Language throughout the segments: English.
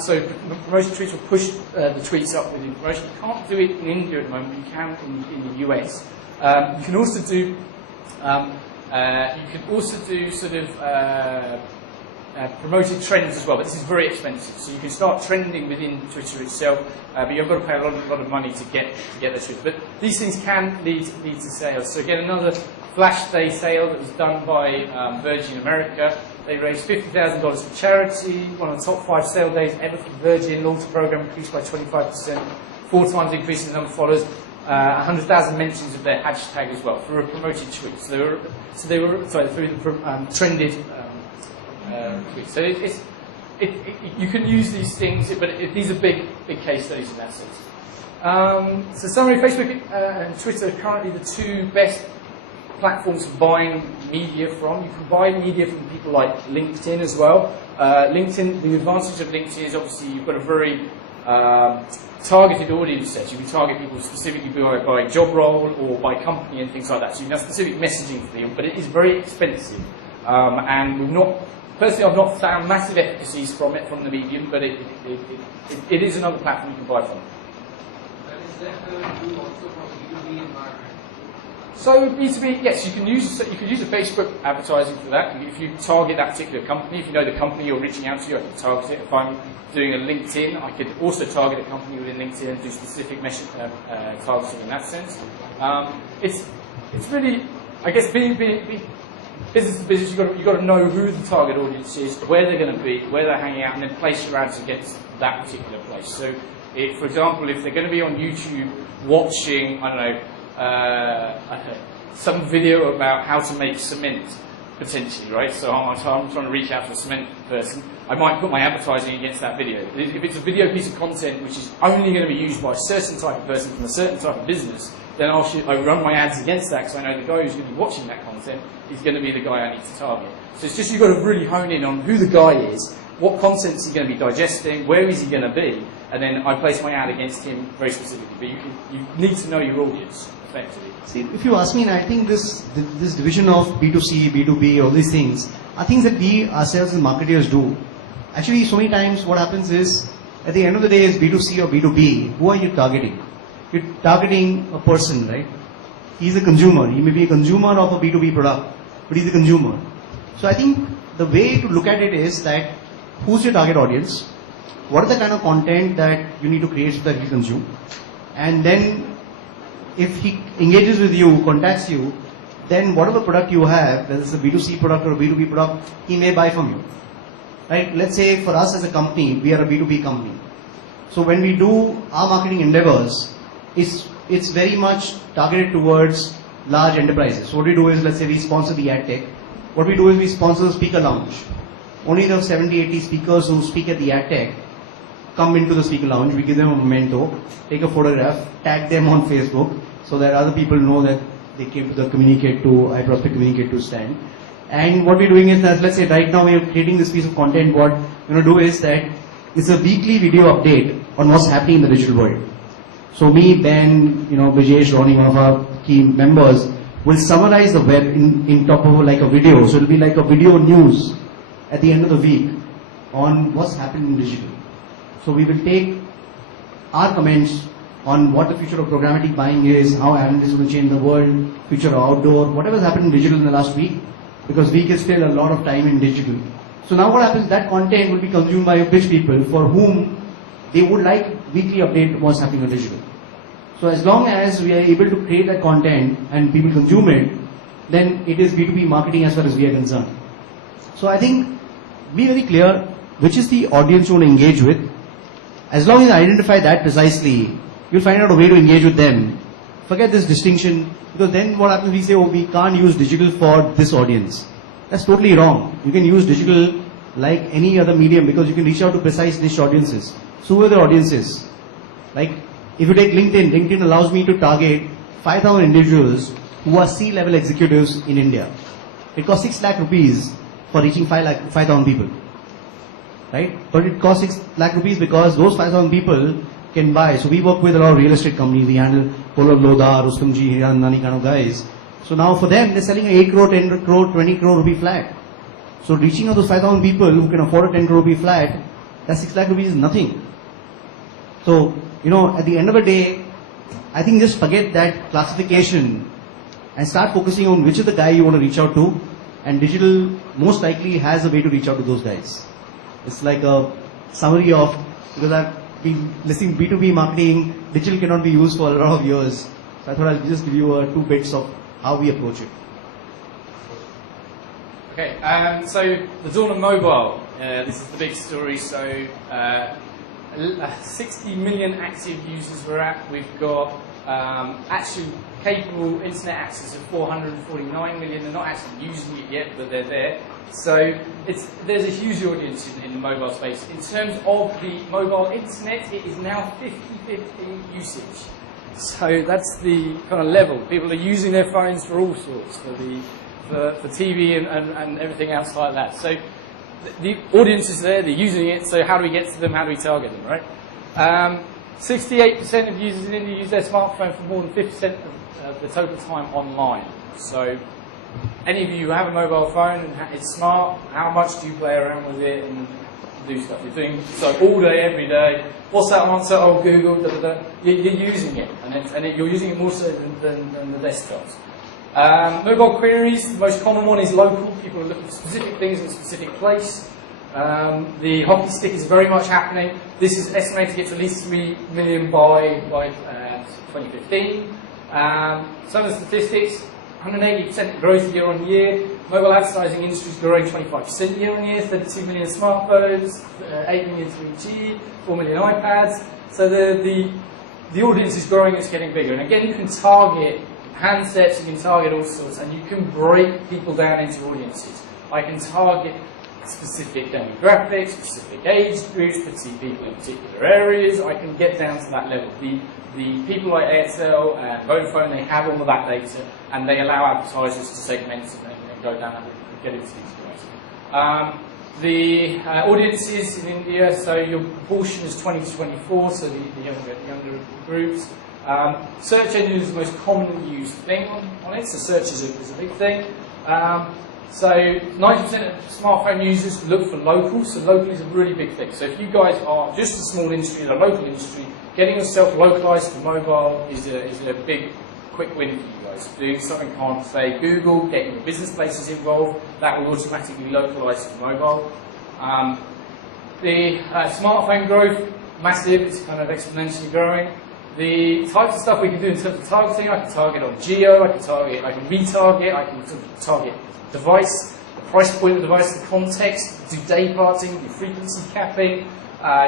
So promotion tweets will push the tweets up within promotion. You can't do it in India at the moment, but you can in the US. You can also do sort of promoted trends as well, but this is very expensive. So you can start trending within Twitter itself, but you've got to pay a lot of money to get those tweets. But these things can lead to sales. So again, another Flash Day sale that was done by Virgin America. They raised $50,000 for charity. One of the top 5 sale days ever for Virgin. Loyalty program increased by 25%. 4 times increase in the number of followers. 100,000 mentions of their hashtag as well for a promoted tweet. So they were through the trended tweets. So you can use these things, but these are big case studies in that sense. So summary: Facebook and Twitter are currently the 2 best platforms for buying media from. You can buy media from people like LinkedIn as well. LinkedIn, the advantage of LinkedIn is obviously you've got a very targeted audience set. You can target people specifically by job role or by company and things like that. So you can have specific messaging for them, but it is very expensive. And personally, I've not found massive efficacies from the medium, but it is another platform you can buy from. But is that true also for B2B environment? So B2B, yes, you can use a Facebook advertising for that. If you target that particular company, if you know the company you're reaching out to, I can target it. If I'm doing a LinkedIn, I could also target a company within LinkedIn and do specific targeting in that sense. It's really, I guess, being business to business, you've got to know who the target audience is, where they're going to be, where they're hanging out, and then place your ads against that particular place. So, for example, if they're going to be on YouTube watching, some video about how to make cement, potentially, right? So I'm trying to reach out to a cement person. I might put my advertising against that video. If it's a video piece of content which is only going to be used by a certain type of person from a certain type of business, then I run my ads against that because I know the guy who's going to be watching that content is going to be the guy I need to target. So it's just you've got to really hone in on who the guy is, what content is he going to be digesting, where is he going to be, and then I place my ad against him very specifically. But you need to know your audience effectively. See, if you ask me, and I think this division of B2C, B2B, all these things are things that we ourselves as marketers do. Actually, so many times what happens is, at the end of the day, is B2C or B2B, who are you targeting? You're targeting a person, right? He's a consumer. He may be a consumer of a B2B product, but he's a consumer. So I think the way to look at it is that who's your target audience? What is the kind of content that you need to create so that he consume? And then if he engages with you, contacts you, then whatever product you have, whether it's a B2C product or a B2B product, he may buy from you. Right? Let's say for us as a company, we are a B2B company. So when we do our marketing endeavors, it's very much targeted towards large enterprises. So what we do is, let's say we sponsor the ad tech. What we do is we sponsor the speaker lounge. Only the 70, 80 speakers who speak at the ad tech come into the speaker lounge. We give them a memento, take a photograph, tag them on Facebook so that other people know that they came to the iProspect Communicate to stand. And what we're doing is that, let's say right now we're creating this piece of content. What we're going to do is that it's a weekly video update on what's happening in the digital world. So me, Ben, Vijesh, Ronnie, one of our key members, will summarize the web in top of like a video. So it'll be like a video news at the end of the week on what's happening in digital. So we will take our comments on what the future of programmatic buying is, how analytics will change the world, future of outdoor, whatever's happened in digital in the last week, because week is still a lot of time in digital. So now what happens, that content will be consumed by rich people for whom they would like weekly update what's happening on digital. So as long as we are able to create that content and people consume it, then it is B2B marketing as far as we are concerned. So I think be very clear which is the audience you want to engage with. As long as you identify that precisely, you'll find out a way to engage with them. Forget this distinction, because then what happens, we say, oh, we can't use digital for this audience. That's totally wrong. You can use digital like any other medium because you can reach out to precise niche audiences. So who are the audiences? Like, if you take LinkedIn, LinkedIn allows me to target 5,000 individuals who are C-level executives in India. It costs 6 lakh rupees for reaching 5,000 people. Right? But it costs 6 lakh rupees because those 5,000 people can buy. So we work with a lot of real estate companies. We handle Polo Lodha, Rustomji, Hirandani kind of guys. So now for them, they're selling an 8 crore, 10 crore, 20 crore rupee flat. So reaching out those 5,000 people who can afford a 10 crore rupee flat that 6 lakh rupees is nothing. So, at the end of the day, I think just forget that classification and start focusing on which is the guy you want to reach out to, and digital most likely has a way to reach out to those guys. It's like a summary of, because I've been listening to B2B marketing, digital cannot be used for a lot of years. So I thought I'll just give you 2 bits of how we approach it. Okay, so the dawn of mobile, this is the big story. So 60 million active users we're at. We've got actually capable internet access of 449 million. They're not actually using it yet, but they're there. So there's a huge audience in the mobile space. In terms of the mobile internet, it is now 50-50 usage. So that's the kind of level. People are using their phones for all sorts, for TV and everything else like that. So the audience is there, they're using it, so how do we get to them, how do we target them, right? 68% of users in India use their smartphone for more than 50% of the total time online. So any of you who have a mobile phone and it's smart, how much do you play around with it and do stuff? You're doing so all day, every day. What's that answer? Oh, Google, da, da, da. You're using it, and you're using it more so than the desktops. Mobile queries, the most common one is local. People are looking for specific things in a specific place. The hockey stick is very much happening. This is estimated to get to at least 3 million by 2015. Some of the statistics, 180% growth year on year. Mobile advertising industry is growing 25% year on year. 32 million smartphones, 8 million 3G, 4 million iPads. So the audience is growing, it's getting bigger. And again, you can target handsets, you can target all sorts, and you can break people down into audiences. I can target specific demographics, specific age groups, people in particular areas. I can get down to that level. The people like Airtel and Vodafone, they have all of that data, and they allow advertisers to segment and go down and get into these guys. The audiences in India, so your proportion is 20 to 24, so the younger groups. Search engine is the most commonly used thing on it, so search is a big thing. So 90% of smartphone users look for local, so local is a really big thing. So if you guys are just a small industry, a local industry, getting yourself localized for mobile is a big, quick win for you guys. Doing something on, say, Google, getting your business places involved, that will automatically localize for mobile. The smartphone growth, massive, it's kind of exponentially growing. The types of stuff we can do in terms of targeting, I can target on geo, I can retarget, I can target device, the price point of the device, the context, do day parting, do frequency capping,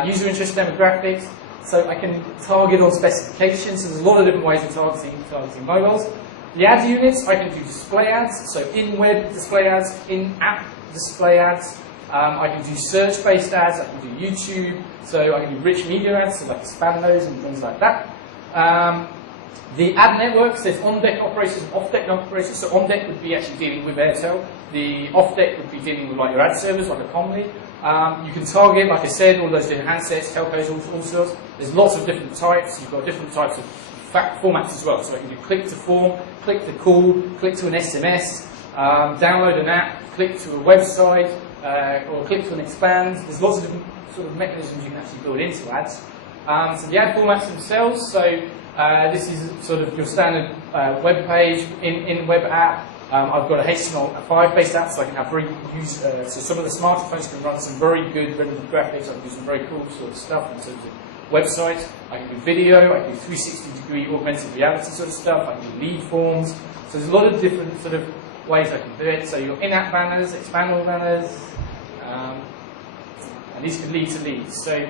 user interest demographics. So I can target on specifications. So there's a lot of different ways of targeting mobiles. The ad units, I can do display ads, so in-web display ads, in-app display ads. I can do search-based ads, I can do YouTube, so I can do rich media ads, so like spam those and things like that. The ad networks, there's on-deck operators and off-deck operators. So on-deck would be actually dealing with Airtel. The off-deck would be dealing with like your ad servers, like a Comly. You can target, like I said, all those different handsets, telcos, all sorts. There's lots of different types. You've got different types of formats as well. So I can do click to form, click to call, click to an SMS, download an app, click to a website, or click to an expand. There's lots of different sort of mechanisms you can actually build into ads. So the ad formats themselves, so this is sort of your standard web page in web app. I've got a HTML5 based app, so I can have so some of the smartphones can run some very good relevant graphics. I can do some very cool sort of stuff in terms of websites. I can do video, I can do 360-degree augmented reality sort of stuff. I can do lead forms. So there's a lot of different sort of ways I can do it. So your in-app banners, expandable banners, and these can lead to leads. So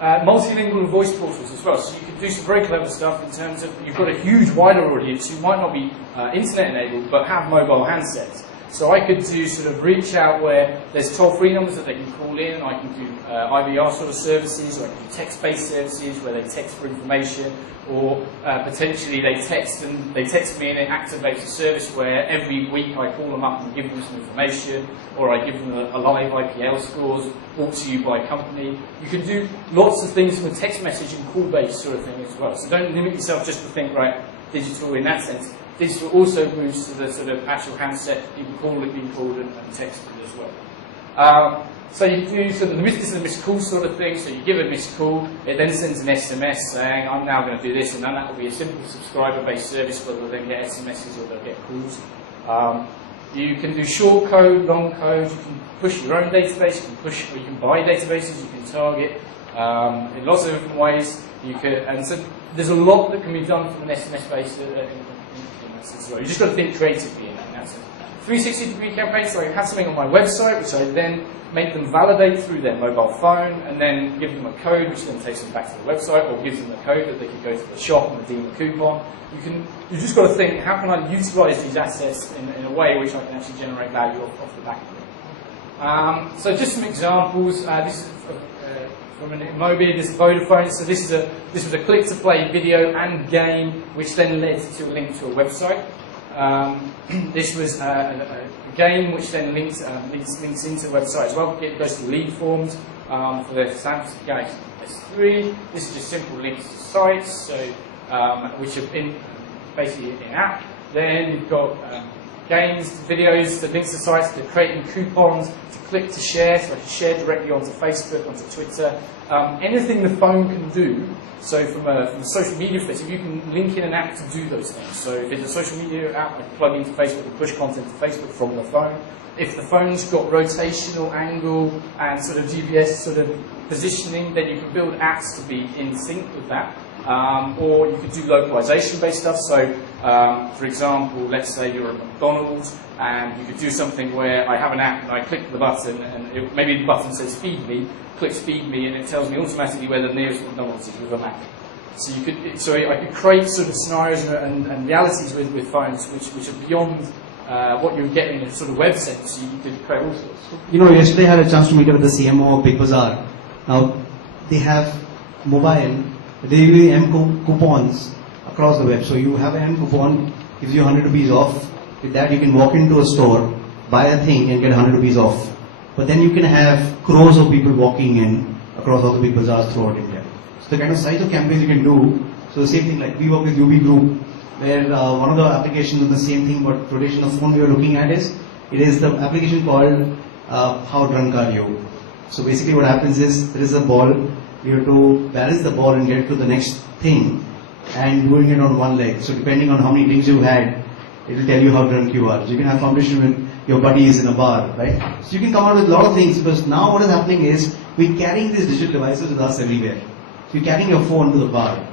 multilingual voice portals as well. So you can do some very clever stuff in terms of you've got a huge wider audience who might not be internet enabled but have mobile handsets. So I could do sort of reach out where there's toll-free numbers that they can call in. I can do IVR sort of services, or I can do text-based services where they text for information, or potentially they text me and it activates a service where every week I call them up and give them some information, or I give them a live IPL scores brought to you by a company. You can do lots of things from a text message and call-based sort of thing as well. So don't limit yourself just to think, right, digital in that sense. Digital also moves to the sort of actual handset, you can call it, being called and texted as well. So you do sort of, this is a missed call sort of thing, so you give a missed call, it then sends an SMS saying, I'm now going to do this, and then that will be a simple subscriber-based service where they'll then get SMSs or they'll get calls. You can do short code, long code, you can push your own database, you can push, or you can buy databases, you can target in lots of different ways. You can, and so there's a lot that can be done from an SMS-based in that sense as well. You just got to think creatively in that sense. 360-degree campaigns, so I have something on my website, which I then make them validate through their mobile phone, and then give them a code, which then takes them back to the website, or gives them a code that they can go to the shop and redeem a coupon. You've just got to think, how can I utilise these assets in a way which I can actually generate value off the back of it. So just some examples. This is from an Mobi, this is Vodafone. So this was a click-to-play video and game, which then led to a link to a website. This was a game which then links into the website as well. It goes to lead forms for the Samsung Galaxy S3. This is just simple links to sites, so which have been basically in app. Then you've got games, videos, the links to sites, to creating coupons, to click to share, so I can share directly onto Facebook, onto Twitter. Anything the phone can do. So from a social media perspective, you can link in an app to do those things. So if it's a social media app, I can plug into Facebook and push content to Facebook from the phone. If the phone's got rotational angle and sort of GPS sort of positioning, then you can build apps to be in sync with that. Or you could do localization-based stuff. So, for example, let's say you're at McDonald's, and you could do something where I have an app and I click the button, and maybe the button says "Feed me," clicks "Feed me," and it tells me automatically where the nearest McDonald's is with a map. So I could create sort of scenarios and realities with phones which are beyond what you're getting in a sort of web sense. So you could create all sorts. Yesterday I had a chance to meet up with the CMO of Big Bazaar. Now, they have mobile. They give you coupons across the web. So you have an M coupon, gives you 100 rupees off. With that, you can walk into a store, buy a thing, and get 100 rupees off. But then you can have crores of people walking in across all the big bazaars throughout India. So the kind of size of campaigns you can do. So the same thing, like we work with UB Group, where one of the applications on the same thing, but rotation of phone we are looking at is the application called How Drunk Are You? So basically what happens is there is a ball. You have to balance the ball and get to the next thing, and doing it on one leg. So depending on how many drinks you had, it will tell you how drunk you are. So you can have competition with your buddies in a bar, right? So you can come out with a lot of things, because now what is happening is we're carrying these digital devices with us everywhere. So you're carrying your phone to the bar.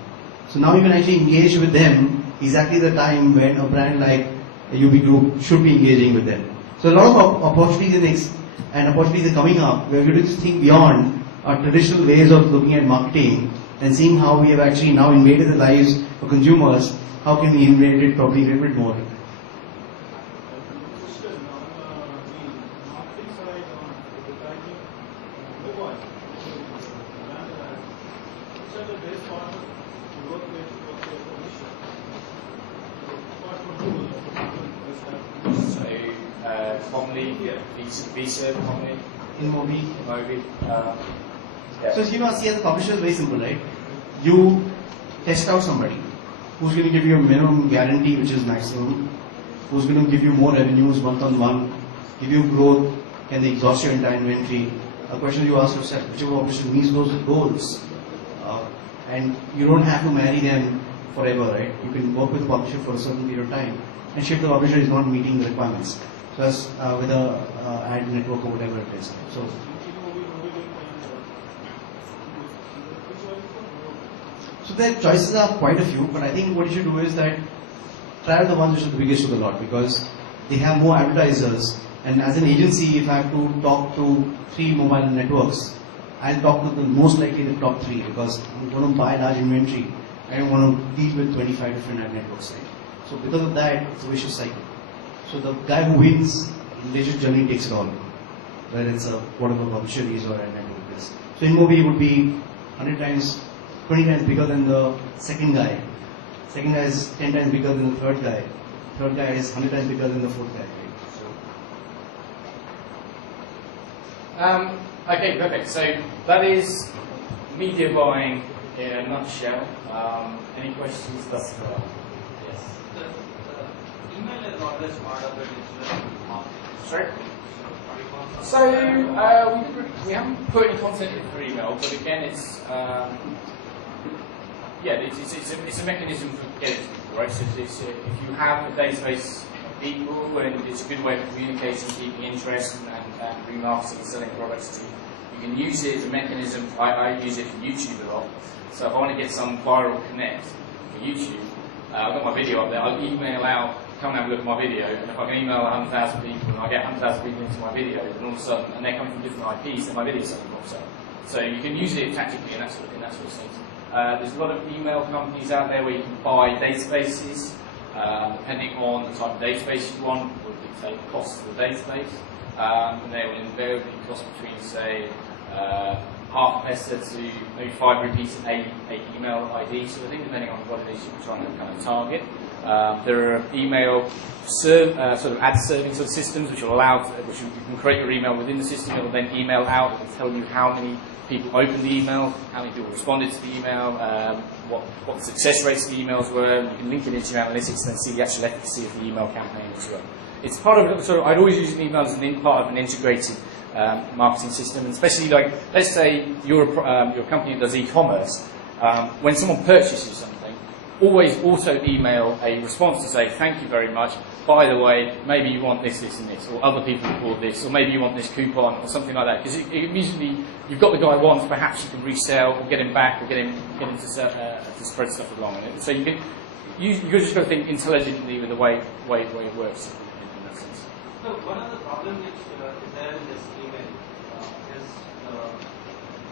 So now you can actually engage with them exactly the time when a brand like a UB Group should be engaging with them. So a lot of opportunities opportunities are coming up where we do this thing beyond our traditional ways of looking at marketing and seeing how we have actually now invaded the lives of consumers. How can we invade it probably a little bit more? Commonly, Visa, commonly. In Mobi. Yeah. So see as a publisher is very simple, right? You test out somebody who's going to give you a minimum guarantee, which is maximum, who's going to give you more revenues month-on-month, give you growth, can they exhaust your entire inventory? A question you ask yourself, whichever publisher meets those goals, and you don't have to marry them forever, right? You can work with the publisher for a certain period of time, and see if the publisher is not meeting the requirements. So as with a ad network or whatever it is. So their choices are quite a few, but I think what you should do is that try out the ones which are the biggest of the lot, because they have more advertisers. And as an agency, if I have to talk to 3 mobile networks, I'll talk to the most likely the top 3, because I'm going to buy large inventory. I don't want to deal with 25 different ad networks. Right? So because of that, it's a vicious cycle. So the guy who wins in relationship journey takes it all, whether it's whatever publisher is or ad network is. So in Mobi, it would be 100 times, 20 times bigger than the second guy. Second guy is 10 times bigger than the third guy. Third guy is 100 times bigger than the fourth guy. Right? Okay, perfect. So that is media buying in a nutshell. Any questions thus far? Yes. The email is always part of the digital marketing. Sorry? So we haven't put any content in for email, but again, it's a mechanism for getting people, right? So if you have a database of people, and it's a good way of communicating, keeping interest, and remarketing and selling products to you. You can use it as a mechanism. I use it for YouTube a lot. So if I want to get some viral connect for YouTube, I've got my video up there. I'll email out, come and have a look at my video, and if I can email 100,000 people, and I get 100,000 people into my video, and all of a sudden, and they come from different IPs, then my video suddenly pops up. So you can use it tactically in that sort of sense. There's a lot of email companies out there where you can buy databases. Depending on the type of database you want, will dictate the cost of the database. And they will invariably cost between, say, half a paisa to maybe 5 rupees a email ID sort of thing, depending on what it is you're trying to kind of target. There are email sort of ad serving sort of systems which will allow, which you can create your email within the system. It will then email out and tell you how many people opened the email, how many people responded to the email, what the success rates of the emails were. You can link it into your analytics and then see the actual efficacy of the email campaign as well. It's part of sort of, I'd always use an email as part of an integrated marketing system, and especially like, let's say your company does e-commerce. When someone purchases something, always also email a response to say, thank you very much, by the way, maybe you want this, this and this, or other people bought this, or maybe you want this coupon, or something like that, because it immediately, you've got the guy once, perhaps you can resell, or get him back, or get him to spread stuff along. And so you've just got to think intelligently with the way it works in that sense. So one of the problems which is there in this email is the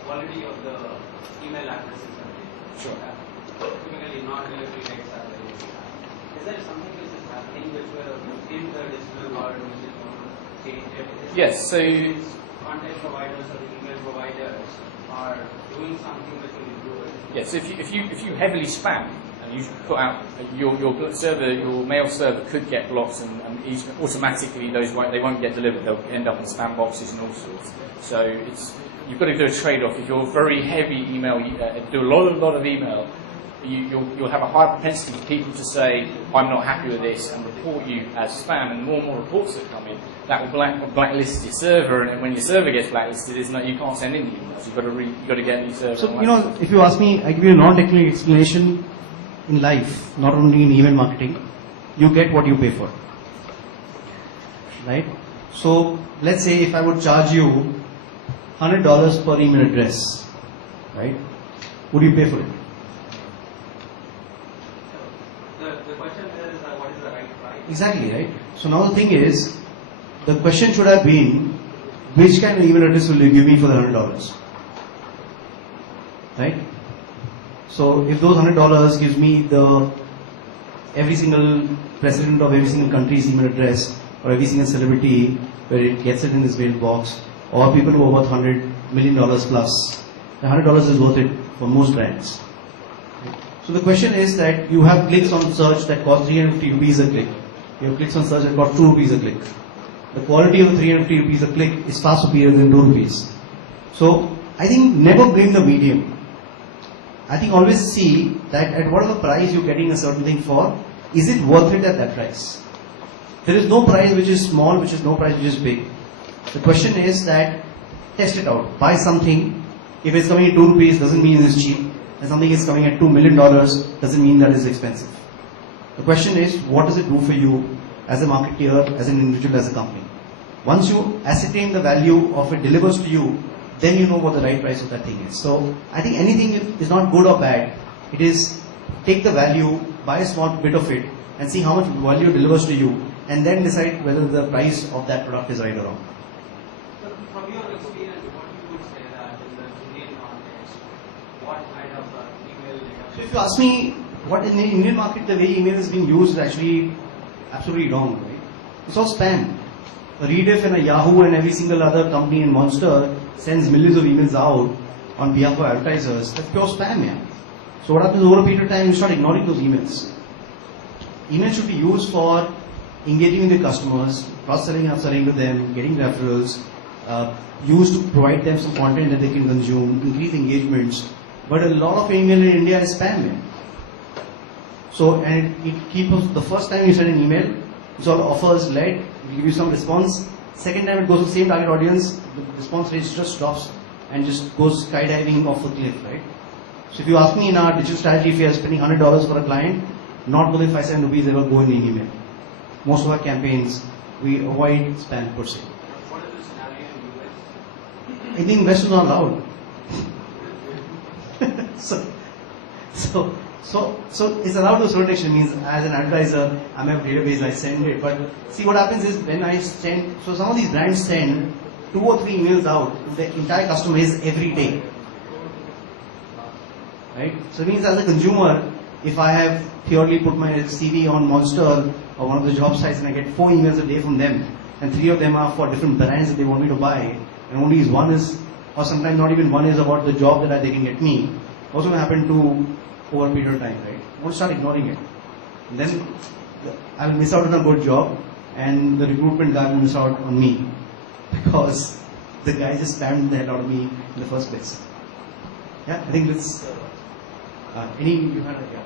quality of the email addresses. Sure. Typically non-delivery rates are very high. Is there something which is happening which in the digital world which is going to change it? Yes, so Content providers or the email providers are doing something which will improve it. yes, if you heavily spam and you put out your server, your mail server could get blocked, and automatically they won't get delivered. They'll end up in spam boxes and all sorts. So you've got to do a trade-off. If you're very heavy email, do a lot of email, you'll have a high propensity for people to say, I'm not happy with this, and report you as spam. And more and more reports that come in, that will blacklist your server. And when your server gets blacklisted, you can't send in the emails. You've got to get a new server. So, if you ask me, I give you a non-technical explanation. In life, not only in email marketing, you get what you pay for. Right? So, let's say if I would charge you $100 per email address, right? Would you pay for it? The question there is what is the right price? Exactly, right? So now the thing is, the question should have been, which kind of email address will you give me for the $100? Right? So if those $100 gives me every single president of every single country's email address, or every single celebrity where it gets it in his mailbox, or people who are worth $100 million plus, the $100 is worth it for most brands. So the question is that you have clicks on search that cost 350 rupees a click. You have clicks on search that cost 2 rupees a click. The quality of the 350 rupees a click is far superior than 2 rupees. So I think never blame the medium. I think always see that at whatever price you're getting a certain thing for, is it worth it at that price? There is no price which is small, which is no price which is big. The question is that test it out. Buy something. If it's coming at 2 rupees, doesn't mean it's cheap. And something is coming at $2 million, doesn't mean that it's expensive. The question is, what does it do for you as a marketeer, as an individual, as a company? Once you ascertain the value of it delivers to you, then you know what the right price of that thing is. So I think anything is not good or bad. It is take the value, buy a small bit of it, and see how much value it delivers to you, and then decide whether the price of that product is right or wrong. So from your experience, what you would say that in the Indian context, what kind of email So if you ask me, what in the Indian market, the way email is being used is actually absolutely wrong, right? It's all spam. A Rediff and a Yahoo and every single other company and monster sends millions of emails out on behalf of advertisers. That's pure spam, yeah. So what happens over a period of time, you start ignoring those emails. Emails should be used for engaging with the customers, cross-selling, upselling to them, getting referrals, used to provide them some content that they can consume, increase engagements. But a lot of email in India is spam, yeah. So, and it keeps, the first time you send an email, it's all offers led, it will give you some response, Second time it goes to the same target audience, the response rate just drops and just goes skydiving off the cliff, right? So if you ask me in our digital strategy, if you are spending $100 for a client, not more than 5-7 rupees ever go in an email. Most of our campaigns, we avoid spam per se. What is the scenario in US? In the US is not allowed. So it's allowed to a certain extent. Means as an advertiser, I have a database, I send it. But see what happens is when I send, so some of these brands send 2 or 3 emails out to the entire customer base every day. Right? So it means as a consumer, if I have purely put my CV on Monster or one of the job sites and I get 4 emails a day from them, and 3 of them are for different brands that they want me to buy, and only one is, or sometimes not even one is about the job that they can get me, also will happen to over a period of time, right? I won't start ignoring it. And then I will miss out on a good job, and the recruitment guy will miss out on me because the guy just spammed the hell out of me in the first place. Yeah, I think that's any you had yeah.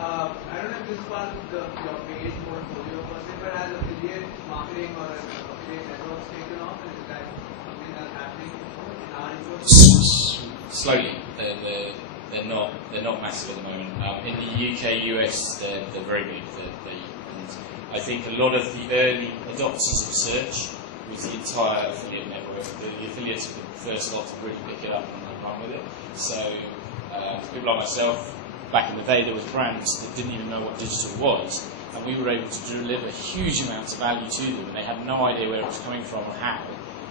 I don't know if this is part of your page portfolio per se, but as affiliate marketing or as affiliate networks taken off, and is that something that's happening in our ecosystem? Slowly, they're not massive at the moment. In the UK, US, they're very big. And I think a lot of the early adopters of search was the entire affiliate network. The affiliates were the first lot to really pick it up and run with it. So people like myself, back in the day, there was brands that didn't even know what digital was, and we were able to deliver huge amounts of value to them, and they had no idea where it was coming from or how.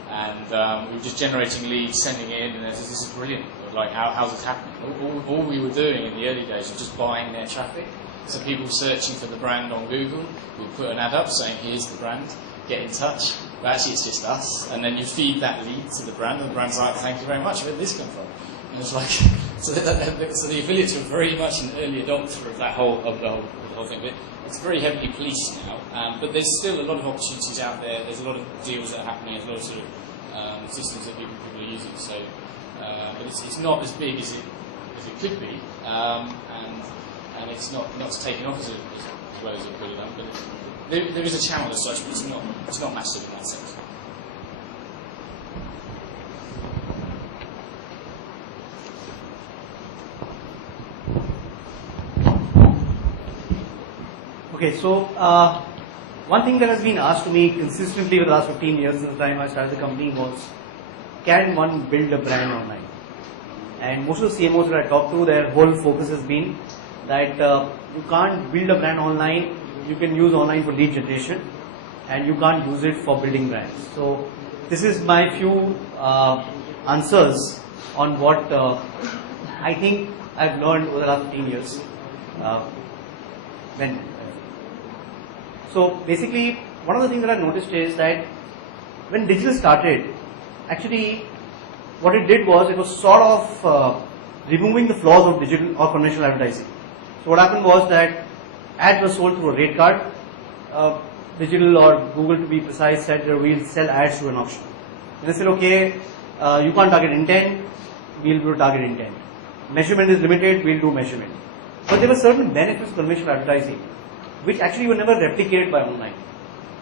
And we were just generating leads, sending in, and this is brilliant. Like, how's this happening? All we were doing in the early days was just buying their traffic. So people searching for the brand on Google, we put an ad up saying, here's the brand, get in touch. But actually, it's just us. And then you feed that lead to the brand, and the brand's like, thank you very much, where did this come from? And it's like, so the affiliates were very much an early adopter of that whole thing. But it's very heavily policed now, but there's still a lot of opportunities out there. There's a lot of deals that are happening. There's a lot of sort of systems that people are using. So, but it's not as big as it could be, and it's not taken off as well as it could have done. But there is a channel as such, but it's not massive in that sense. Okay, so one thing that has been asked to me consistently for the last 15 years since the time I started the company was, can one build a brand online? And most of the CMOs that I talk to, their whole focus has been that you can't build a brand online. You can use online for lead generation, and you can't use it for building brands. So this is my few answers on what I think I've learned over the last 15 years. So basically, one of the things that I've noticed is that when digital started, actually what it did was it was sort of removing the flaws of digital or conventional advertising. So what happened was that ads were sold through a rate card. Digital or Google, to be precise, said that we'll sell ads to an auction. And they said, okay, you can't target intent, we'll do target intent. Measurement is limited, we'll do measurement. But there were certain benefits of conventional advertising which actually were never replicated by online.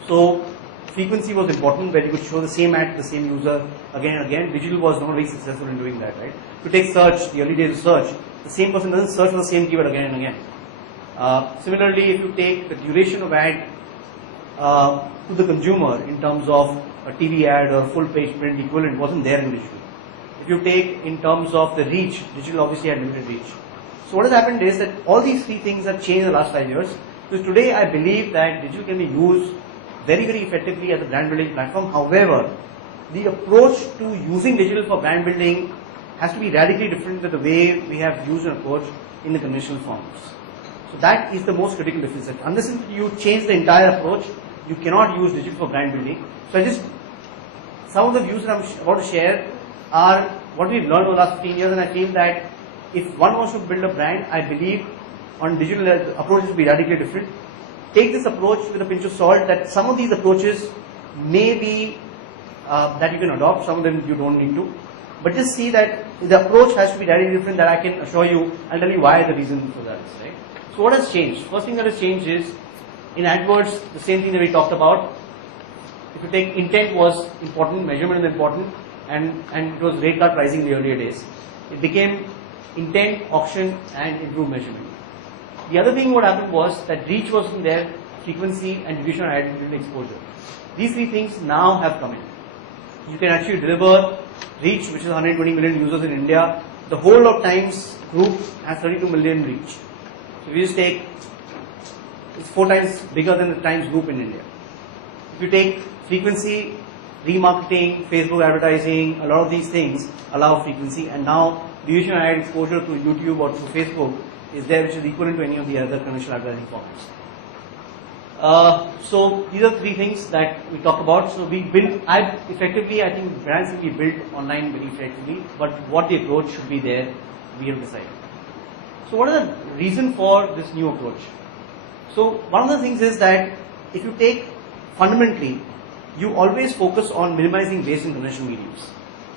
So frequency was important, where you could show the same ad to the same user again and again. Digital was not very successful in doing that, right? To take search, the early days of search, the same person doesn't search for the same keyword again and again. Similarly, if you take the duration of ad to the consumer in terms of a TV ad or full page print equivalent, wasn't there in digital. If you take in terms of the reach, digital obviously had limited reach. So what has happened is that all these three things have changed in the last 5 years. So today I believe that digital can be used very, very effectively as a brand building platform. However, the approach to using digital for brand building has to be radically different than the way we have used an approach in the conventional forms. So that is the most critical difference. Unless you change the entire approach, you cannot use digital for brand building. So some of the views that I'm about to share are what we've learned over the last 15 years, and I feel that if one wants to build a brand, I believe on digital approaches will be radically different. Take this approach with a pinch of salt, that some of these approaches may be that you can adopt, some of them you don't need to. But just see that the approach has to be radically different, that I can assure you. I'll tell you why the reason for that is, right? So what has changed? First thing that has changed is, in AdWords, the same thing that we talked about. if you take intent was important, measurement is important, and it was rate card pricing in the earlier days. It became intent, auction, and improved measurement. The other thing what happened was that reach wasn't there, frequency and division of identity exposure. These three things now have come in. You can actually deliver reach, which is 120 million users in India. The whole of Times group has 32 million reach. So if you just take, it's 4 times bigger than the Times group in India. If you take frequency, remarketing, Facebook advertising, a lot of these things allow frequency, and now division of ad exposure through YouTube or through Facebook is there, which is equivalent to any of the other conventional advertising formats. So these are 3 things that we talk about. So we build, I think brands will be built online very effectively, but what the approach should be there, we have decided. So what is the reason for this new approach? So one of the things is that if you take fundamentally, you always focus on minimizing waste in conventional mediums.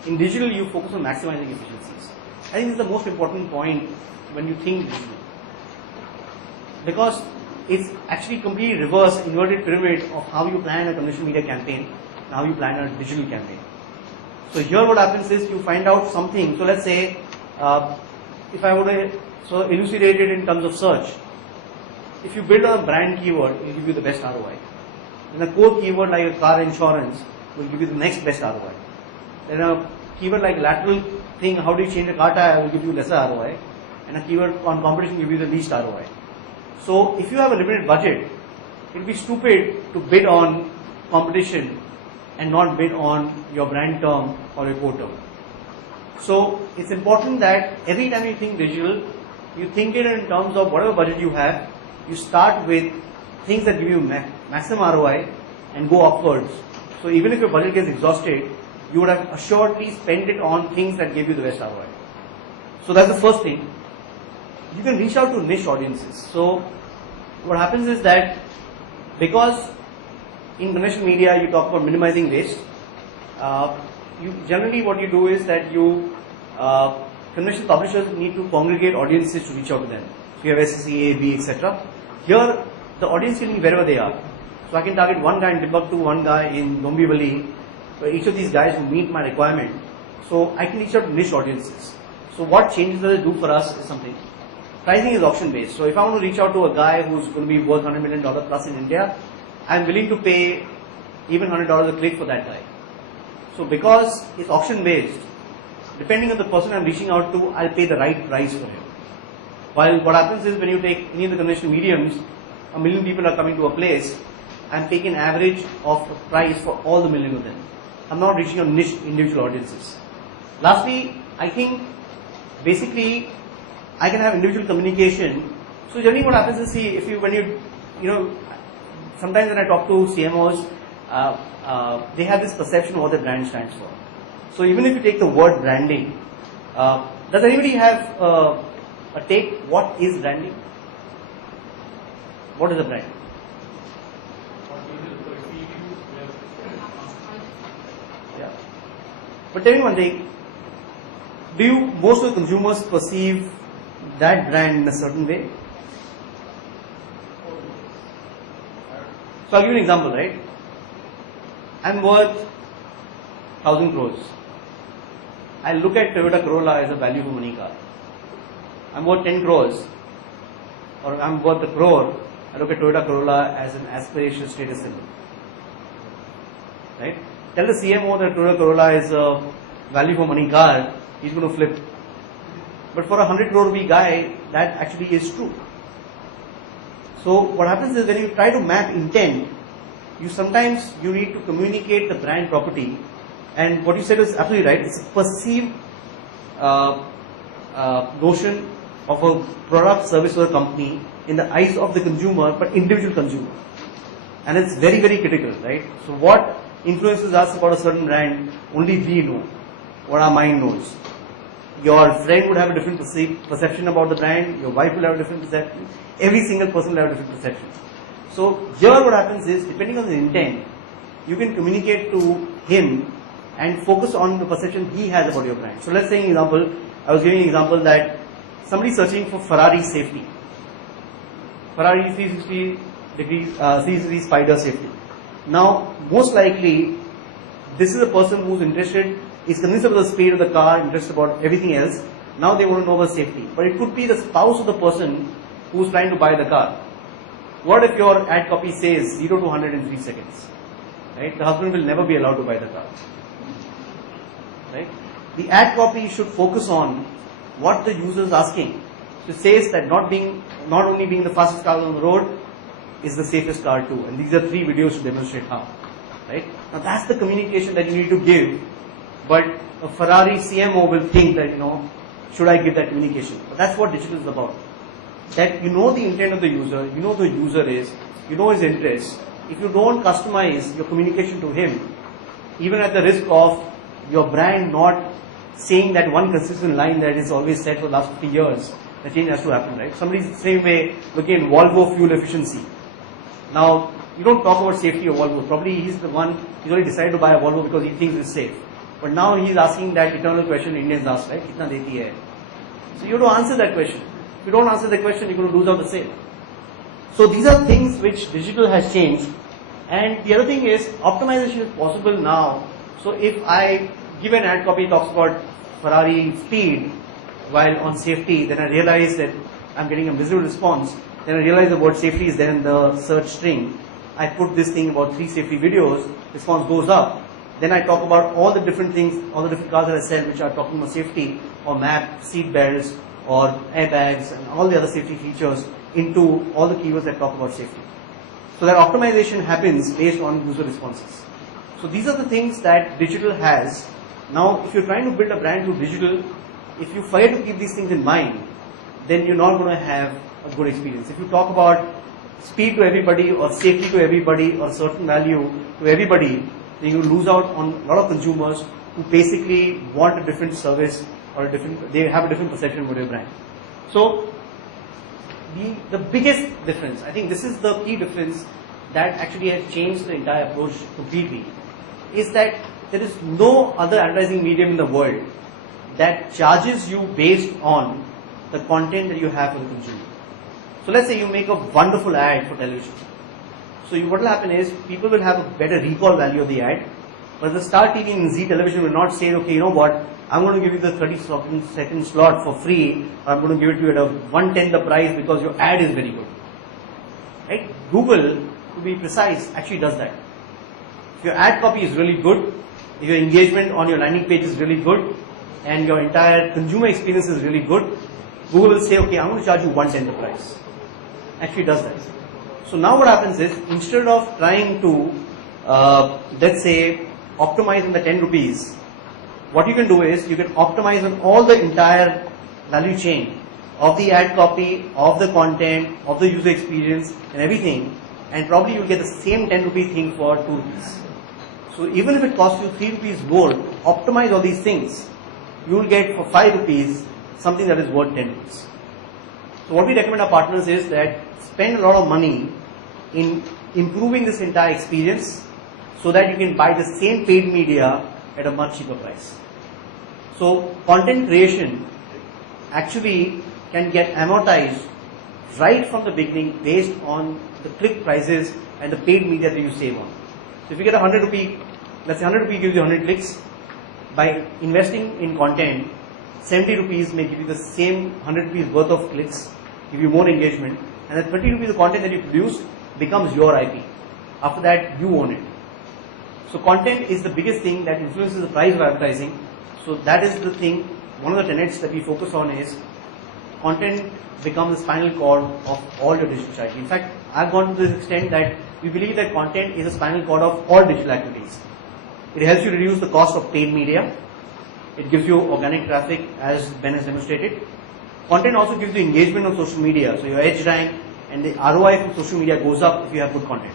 In digital, you focus on maximizing efficiencies. I think this is the most important point when you think digital, because it's actually completely reverse, inverted pyramid of how you plan a conventional media campaign and how you plan a digital campaign. So here what happens is you find out something. So let's say if I were to elucidate it in terms of search, if you build a brand keyword, it will give you the best ROI. Then a core keyword like a car insurance will give you the next best ROI. Then a keyword like lateral thing, how do you change a car tire, will give you lesser ROI. And a keyword on competition will give you the least ROI. So if you have a limited budget, it will be stupid to bid on competition and not bid on your brand term or your core term. So it's important that every time you think digital, you think it in terms of whatever budget you have. You start with things that give you maximum ROI and go upwards. So even if your budget gets exhausted, you would have assuredly spent it on things that give you the best ROI. So that's the first thing. You can reach out to niche audiences. So what happens is that because in conventional media you talk about minimizing waste, you generally what you do is that you conventional publishers need to congregate audiences to reach out to them. So you have SSE, A, B, etc. Here the audience can be wherever they are. So I can target one guy in Timbuktu, one guy in Dombivli. So each of these guys will meet my requirement. So I can reach out to niche audiences. So what changes does it do for us is something. Pricing is auction based. So if I want to reach out to a guy who's going to be worth $100 million plus in India, I'm willing to pay even $100 a click for that guy. So because it's auction based, depending on the person I'm reaching out to, I'll pay the right price for him. While what happens is when you take any of the conventional mediums, 1 million people are coming to a place, I'm taking an average of the price for all the million of them. I'm not reaching out niche individual audiences. Lastly, I think basically I can have individual communication. So generally what happens is, see, sometimes when I talk to CMOs, they have this perception of what the brand stands for. So even if you take the word branding, does anybody have a take? What is branding? What is a brand? Yeah. But tell me one thing, do most of the consumers perceive that brand in a certain way? So I'll give you an example, right? I'm worth 1,000 crores. I look at Toyota Corolla as a value for money car. I'm worth 10 crores, or I'm worth a crore. I look at Toyota Corolla as an aspirational status symbol. Right? Tell the CMO that Toyota Corolla is a value for money car, he's going to flip. But for a 100 crore rupee guy, that actually is true. So what happens is when you try to map intent, sometimes you need to communicate the brand property, and what you said is absolutely right. It's a perceived notion of a product, service, or a company in the eyes of the consumer, but individual consumer, and it's very, very critical, right? So what influences us about a certain brand, only we know, what our mind knows. Your friend would have a different perception about the brand, your wife will have a different perception, every single person will have a different perception. So here what happens is, depending on the intent, you can communicate to him and focus on the perception he has about your brand. So let's say, an example, I was giving an example that somebody searching for Ferrari safety. Ferrari 360 spider safety. Now, most likely, this is a person who's interested, is convinced about the speed of the car, interested about everything else. Now they want to know about safety. But it could be the spouse of the person who's trying to buy the car. What if your ad copy says 0 to 100 in 3 seconds? Right? The husband will never be allowed to buy the car. Right? The ad copy should focus on what the user is asking. So it says that not only being the fastest car on the road is the safest car too. And these are 3 videos to demonstrate how. Right? Now that's the communication that you need to give. But a Ferrari CMO will think that, should I give that communication? But that's what digital is about. That you know the intent of the user, you know who the user is, you know his interests. If you don't customize your communication to him, even at the risk of your brand not saying that one consistent line that is always said for the last 50 years, the change has to happen, right? Somebody's the same way looking at Volvo fuel efficiency. Now, you don't talk about safety of Volvo. Probably he's already decided to buy a Volvo because he thinks it's safe. But now he's asking that eternal question Indians ask, right? Kitna deti hai? So you have to answer that question. If you don't answer that question, you're going to lose out the sale. So these are things which digital has changed. And the other thing is, optimization is possible now. So if I give an ad copy talks about Ferrari speed while on safety, then I realize that I'm getting a miserable response. Then I realize the word safety is there in the search string. I put this thing about 3 safety videos, response goes up. Then I talk about all the different things, all the different cars that I sell which are talking about safety or map, seat belts or airbags and all the other safety features into all the keywords that talk about safety. So that optimization happens based on user responses. So these are the things that digital has. Now if you're trying to build a brand through digital, if you forget to keep these things in mind, then you're not going to have a good experience. If you talk about speed to everybody or safety to everybody or certain value to everybody, then you lose out on a lot of consumers who basically want a different service or they have a different perception of your brand. So the biggest difference, I think this is the key difference that actually has changed the entire approach completely, is that there is no other advertising medium in the world that charges you based on the content that you have for the consumer. So let's say you make a wonderful ad for television. So what will happen is people will have a better recall value of the ad, but the Star TV and Z television will not say, okay, you know what, I'm going to give you the 30-second slot for free, or I'm going to give it to you at a 1/10 the price because your ad is very good. Right? Google, to be precise, actually does that. If your ad copy is really good, if your engagement on your landing page is really good, and your entire consumer experience is really good, Google will say, okay, I'm going to charge you 1/10 the price. Actually does that. So now what happens is, instead of trying to, let's say, optimize on the 10 rupees, what you can do is, you can optimize on all the entire value chain of the ad copy, of the content, of the user experience and everything, and probably you'll get the same 10 rupee thing for 2 rupees. So even if it costs you 3 rupees more, optimize all these things, you will get for 5 rupees something that is worth 10 rupees. So what we recommend our partners is that spend a lot of money in improving this entire experience so that you can buy the same paid media at a much cheaper price. So content creation actually can get amortized right from the beginning based on the click prices and the paid media that you save on. So if you get 100 rupee, let's say 100 rupee gives you 100 clicks, by investing in content, 70 rupees may give you the same 100 rupees worth of clicks, give you more engagement, and the 20 rupees of content that you produce becomes your IP. After that, you own it. So content is the biggest thing that influences the price of advertising. So that is the thing, one of the tenets that we focus on is content becomes the spinal cord of all your digital strategy. In fact, I've gone to this extent that we believe that content is a spinal cord of all digital activities. It helps you reduce the cost of paid media. It gives you organic traffic, as Ben has demonstrated. Content also gives you engagement on social media. So your edge rank and the ROI from social media goes up if you have good content.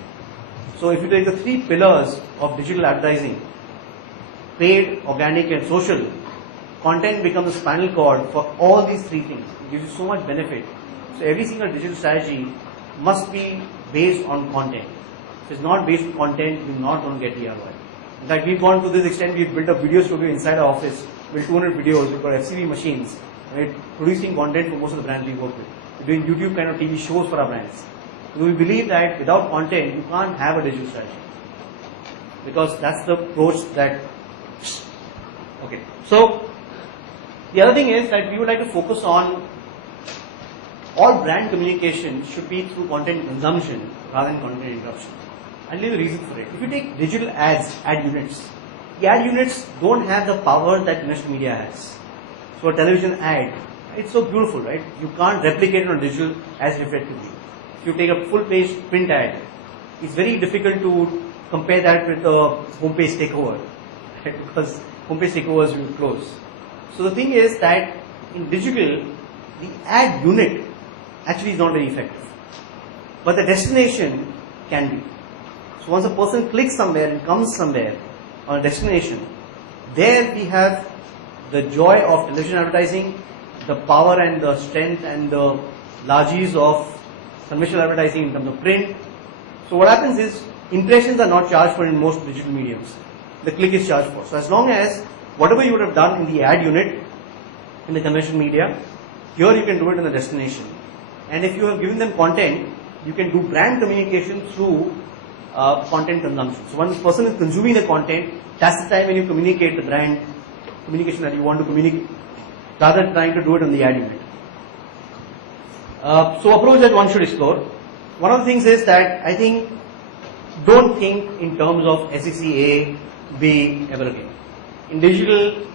So if you take the 3 pillars of digital advertising, paid, organic and social, content becomes the spinal cord for all these 3 things. It gives you so much benefit. So every single digital strategy must be based on content. If it's not based on content, you're not going to get the ROI. In fact, we've gone to this extent, we've built a video studio inside our office, built 200 videos, we've got FCV machines, right, producing content for most of the brands we work with. We're doing YouTube kind of TV shows for our brands. So we believe that without content, you can't have a digital strategy. because that's the approach that. Okay, so the other thing is that we would like to focus on all brand communication should be through content consumption rather than content interruption. I'll give you the reason for it. If you take digital ads, ad units, the ad units don't have the power that conventional media has. So a television ad, it's so beautiful, right? You can't replicate it on digital as effectively. If you take a full page print ad, it's very difficult to compare that with a homepage takeover, right? Because homepage takeovers will close. So the thing is that in digital, the ad unit actually is not very effective, but the destination can be. So once a person clicks somewhere and comes somewhere on a destination, there we have the joy of television advertising, the power and the strength and the largesse of conventional advertising in terms of print. So what happens is impressions are not charged for in most digital mediums. The click is charged for. So as long as whatever you would have done in the ad unit in the conventional media, here you can do it in the destination. And if you have given them content, you can do brand communication through content consumption. So once the person is consuming the content, that's the time when you communicate the brand communication that you want to communicate, rather than trying to do it on the ad unit. So approach that one should explore. One of the things is that I think don't think in terms of SEC A, B, ever again. In digital,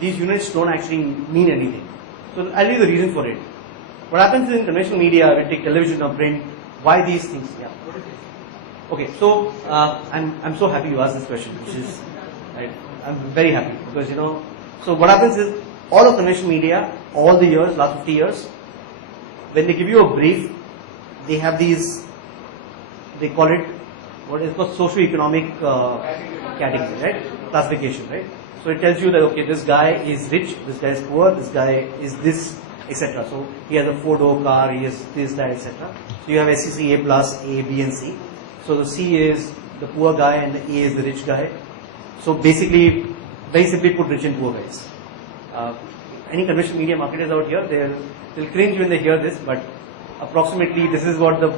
these units don't actually mean anything. So I'll give you the reason for it. What happens in conventional media, we take television or print, why these things? Yeah. Okay, so I'm so happy you asked this question, which is, right, I'm very happy because so what happens is all of conventional media, all the years, last 50 years, when they give you a brief, they have these, they call it, what is called socio-economic category, right? Classification, right? So it tells you that, okay, this guy is rich, this guy is poor, this guy is this, etc. So he has a 4-door car, he has this, that, etc. So you have SEC A plus, A, B and C. So the C is the poor guy and the A is the rich guy. So basically, very simply put, rich and poor guys. Any conventional media marketers out here, they'll cringe when they hear this, but approximately this is what the...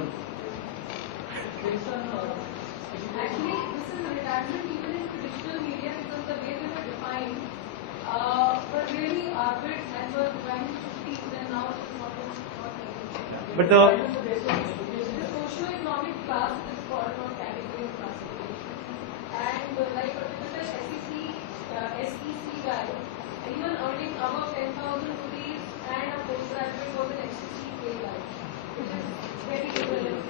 Actually, this is a retirement even in traditional media because the way they were defined were really arbitrary and were defined 50s and now it's not But the... socio-economic class is called or category of classification. And like a typical SEC guy, even earning above 10,000 rupees and a postgraduate was an SEC guy, which is very irrelevant.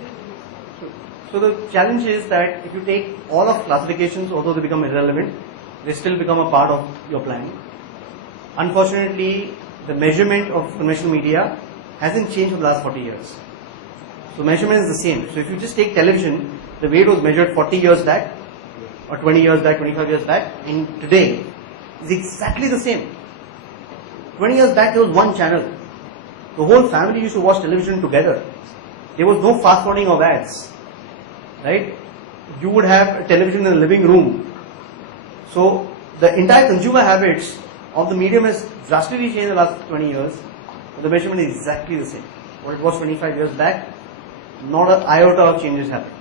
So the challenge is that if you take all of classifications, although they become irrelevant, they still become a part of your planning. Unfortunately, the measurement of conventional media hasn't changed for the last 40 years. So measurement is the same. So if you just take television, the way it was measured 40 years back, or 20 years back, 25 years back, and today is exactly the same. 20 years back there was one channel. The whole family used to watch television together. There was no fast forwarding of ads. Right? You would have a television in the living room. So the entire consumer habits of the medium has drastically changed in the last 20 years. But the measurement is exactly the same. What it was 25 years back, not an iota of changes happened.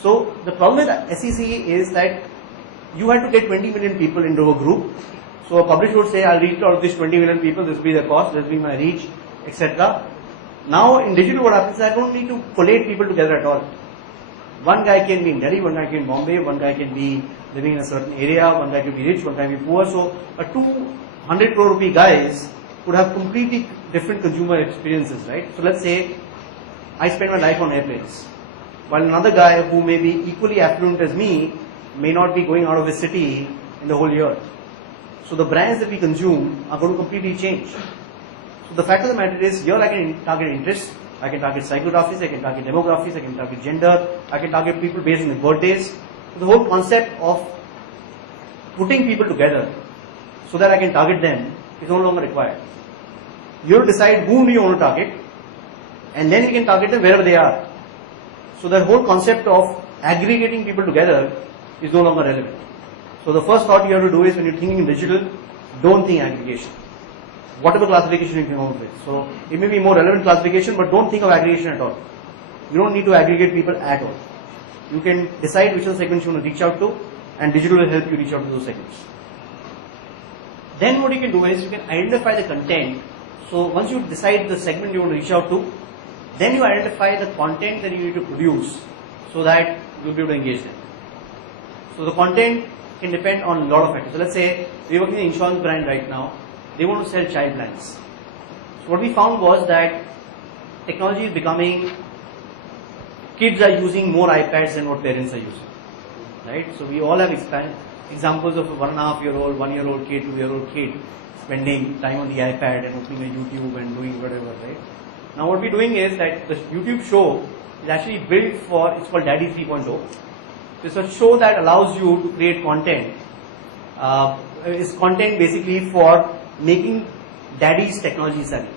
So the problem with SEC is that you had to get 20 million people into a group. So a publisher would say, I'll reach out to these 20 million people, this will be the cost, this will be my reach, etc. Now in digital what happens is I don't need to collate people together at all. One guy can be in Delhi, one guy can be in Bombay, one guy can be living in a certain area, one guy can be rich, one guy can be poor. So a 200 crore rupee guys could have completely different consumer experiences, right? So let's say I spend my life on airplanes, while another guy who may be equally affluent as me may not be going out of his city in the whole year. So the brands that we consume are going to completely change. So the fact of the matter is, here I can target interests, I can target psychographies, I can target demographies, I can target gender, I can target people based on their birthdays. So the whole concept of putting people together so that I can target them is no longer required. You have to decide whom do you want to target, and then you can target them wherever they are. So the whole concept of aggregating people together is no longer relevant. So the first thought you have to do is, when you're thinking in digital, don't think aggregation. Whatever classification you can come up with. So it may be more relevant classification, but don't think of aggregation at all. You don't need to aggregate people at all. You can decide which are the segments you want to reach out to, and digital will help you reach out to those segments. Then what you can do is you can identify the content. So once you decide the segment you want to reach out to, then you identify the content that you need to produce so that you'll be able to engage them. So the content can depend on a lot of factors. So let's say we're working in an insurance brand right now. They want to sell child plans. So what we found was that technology is becoming, kids are using more iPads than what parents are using, right? So we all have examples of a 1.5-year-old, 1-year-old kid, 2-year-old kid spending time on the iPad and opening a YouTube and doing whatever, right? Now what we're doing is that the YouTube show is actually built for, it's called Daddy 3.0. It's a show that allows you to create content. It's content basically for making daddy's technology savvy.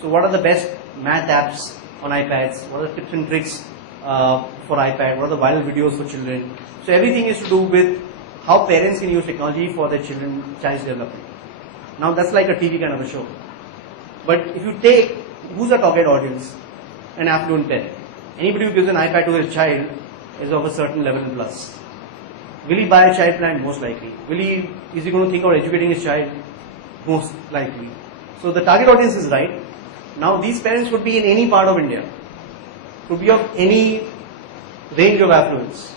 So what are the best math apps on iPads? What are the tips and tricks for iPad? What are the viral videos for children? So everything is to do with how parents can use technology for their child's development. Now that's like a TV kind of a show. But if you take, who's our target audience? An affluent parent. Anybody who gives an iPad to his child is of a certain level plus. Will he buy a child plan? Most likely. Is he going to think of educating his child? Most likely. So the target audience is right. Now these parents could be in any part of India. Could be of any range of affluence.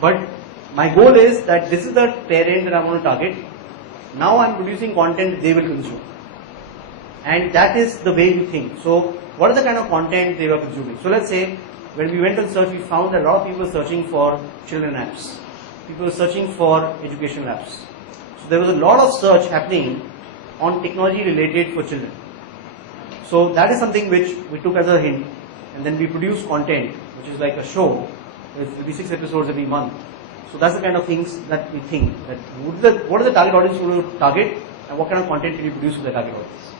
But my goal is that this is the parent that I want to target. Now I'm producing content they will consume. And that is the way we think. So what are the kind of content they were consuming? So let's say when we went on search, we found that a lot of people were searching for children apps. People were searching for educational apps. So there was a lot of search happening on technology related for children. So that is something which we took as a hint, and then we produced content, which is like a show. There will be 6 episodes every month. So that's the kind of things that we think, that what is the target audience you want to target, and what kind of content can you produce for the target audience.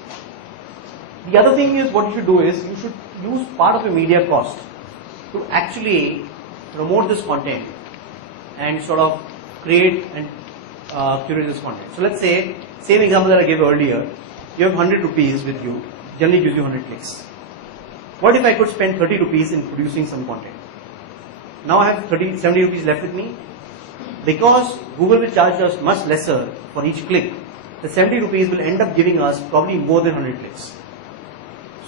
The other thing is, what you should do is, you should use part of your media cost to actually promote this content and sort of create and curate this content. So let's say, same example that I gave earlier, you have 100 rupees with you, generally gives you 100 clicks. What if I could spend 30 rupees in producing some content? Now I have 70 rupees left with me. Because Google will charge us much lesser for each click, the 70 rupees will end up giving us probably more than 100 clicks.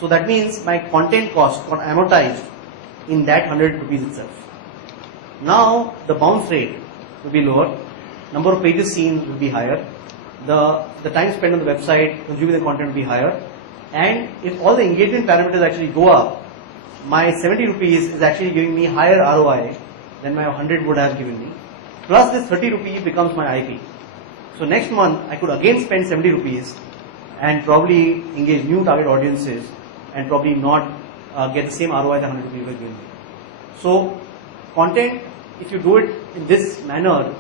So that means my content cost got amortized in that 100 rupees itself. Now the bounce rate will be lower, number of pages seen will be higher, the time spent on the website consuming the content will be higher, and if all the engagement parameters actually go up, my 70 rupees is actually giving me higher ROI than my 100 would have given me. Plus this 30 rupees becomes my IP. So next month I could again spend 70 rupees and probably engage new target audiences and probably not get the same ROI that 100 rupees will give me. So content, if you do it in this manner,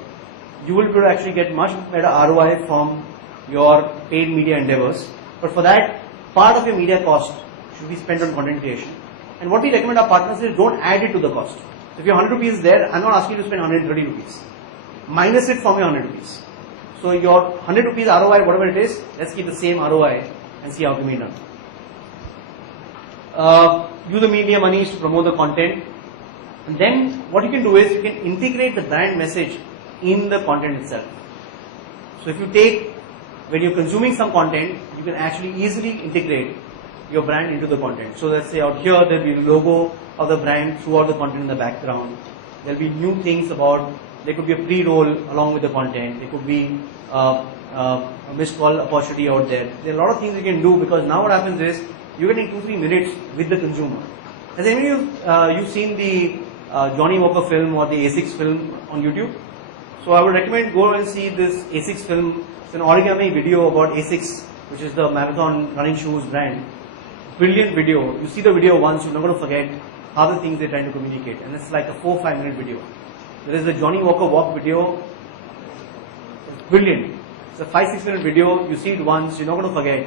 you will be able to actually get much better ROI from your paid media endeavors. But for that, part of your media cost should be spent on content creation. And what we recommend our partners is, don't add it to the cost. If your 100 rupees is there, I'm not asking you to spend 130 rupees. Minus it from your 100 rupees. So your 100 rupees ROI, whatever it is, let's keep the same ROI and see how it can be done. Use the media monies to promote the content. And then what you can do is, you can integrate the brand message in the content itself. So if you take, when you're consuming some content, you can actually easily integrate your brand into the content. So let's say out here, there'll be a logo of the brand throughout the content in the background. There'll be new things about, there could be a pre-roll along with the content. There could be a missed call opportunity out there. There are a lot of things you can do, because now what happens is, you're getting 2-3 minutes with the consumer. Has any of you seen the Johnny Walker film or the A6 film on YouTube? So I would recommend go and see this A6 film. It's an origami video about A6, which is the marathon running shoes brand. Brilliant video. You see the video once, you're not going to forget how the things they're trying to communicate. And it's like a 4-5 minute video. There is the Johnny Walker walk video. It's brilliant. It's a 5-6 minute video. You see it once, you're not going to forget.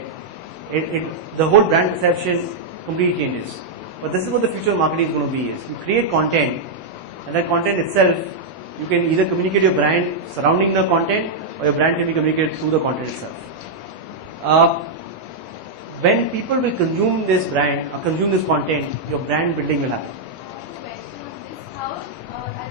The whole brand perception completely changes. But this is what the future of marketing is going to be. Is you create content, and that content itself, you can either communicate your brand surrounding the content, or your brand can be communicated through the content itself. When people will consume this brand or consume this content, your brand building will happen. Question on this: how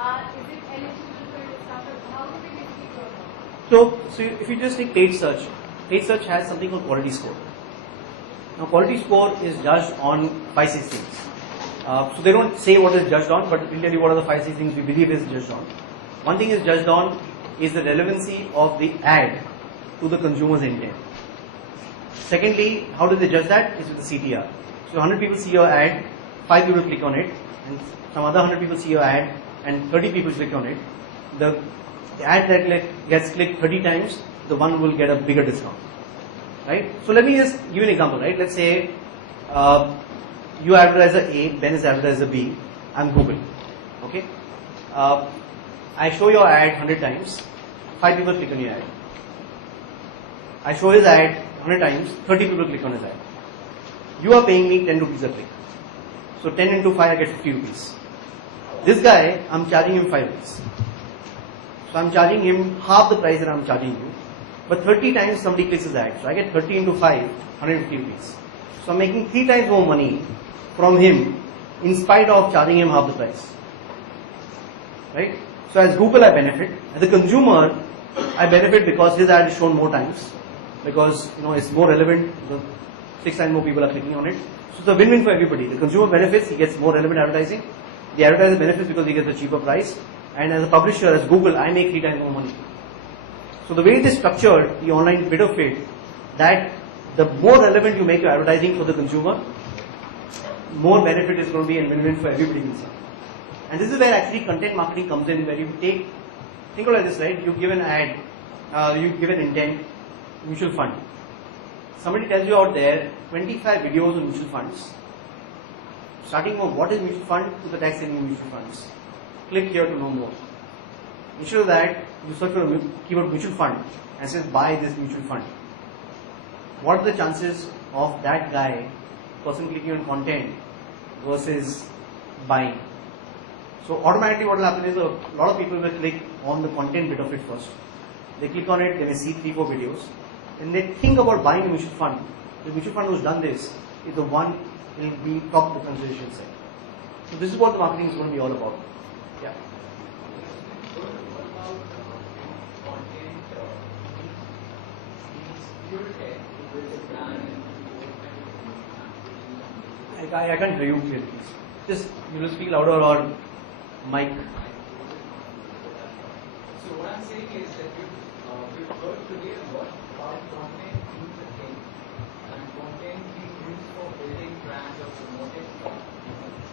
Is it eligible for discount? How do we basically go about it? So if you just take paid search has something called quality score. Now quality score is judged on 5-6 things. So they don't say what is judged on, but we'll tell you what are the 5-6 things we believe is judged on. One thing is judged on is the relevancy of the ad to the consumer's intent. Secondly, how do they judge that? Is with the CTR. So 100 people see your ad, 5 people click on it, and some other 100 people see your ad, and 30 people click on it. The ad that gets clicked 30 times, the one will get a bigger discount. Right? So let me just give you an example. Right? Let's say you advertise A, Ben is advertiser B, I'm Google. Okay? I show your ad 100 times, 5 people click on your ad. I show his ad 100 times, 30 people click on his ad. You are paying me 10 rupees a click. So 10 into 5, I get 50 rupees. This guy, I'm charging him 5 rupees. So I'm charging him half the price that I'm charging you. But 30 times somebody clicks his ad. So I get 30 into 5, 150 rupees. So I'm making 3 times more money from him in spite of charging him half the price. Right? So as Google, I benefit. As a consumer, I benefit because his ad is shown more times. Because it's more relevant. 6 times more people are clicking on it. So it's a win-win for everybody. The consumer benefits, he gets more relevant advertising. The advertiser benefits because he gets a cheaper price. And as a publisher, as Google, I make 3 times more money. So the way it is structured, the online bit of it, that the more relevant you make your advertising for the consumer, more benefit is going to be and win-win for everybody concerned. And this is where actually content marketing comes in, where you think of like this, right? You give an ad, you give an intent, mutual fund. Somebody tells you out there 25 videos on mutual funds. Starting from what is mutual fund to the tax saving mutual funds. Click here to know more. Instead of that, you search for a keyword mutual fund and says buy this mutual fund. What are the chances of that guy, person clicking on content versus buying? So automatically what will happen is a lot of people will click on the content bit of it first. They click on it, they may see 3-4 videos, and they think about buying a mutual fund. The mutual fund who's done this is the one will be top of the consideration side. So this is what the marketing is going to be all about. Yeah. I can't hear you clearly. Just you will speak louder or mic. So what I'm saying is that we've heard today a lot about content being the thing, and content being used for building brands or promoting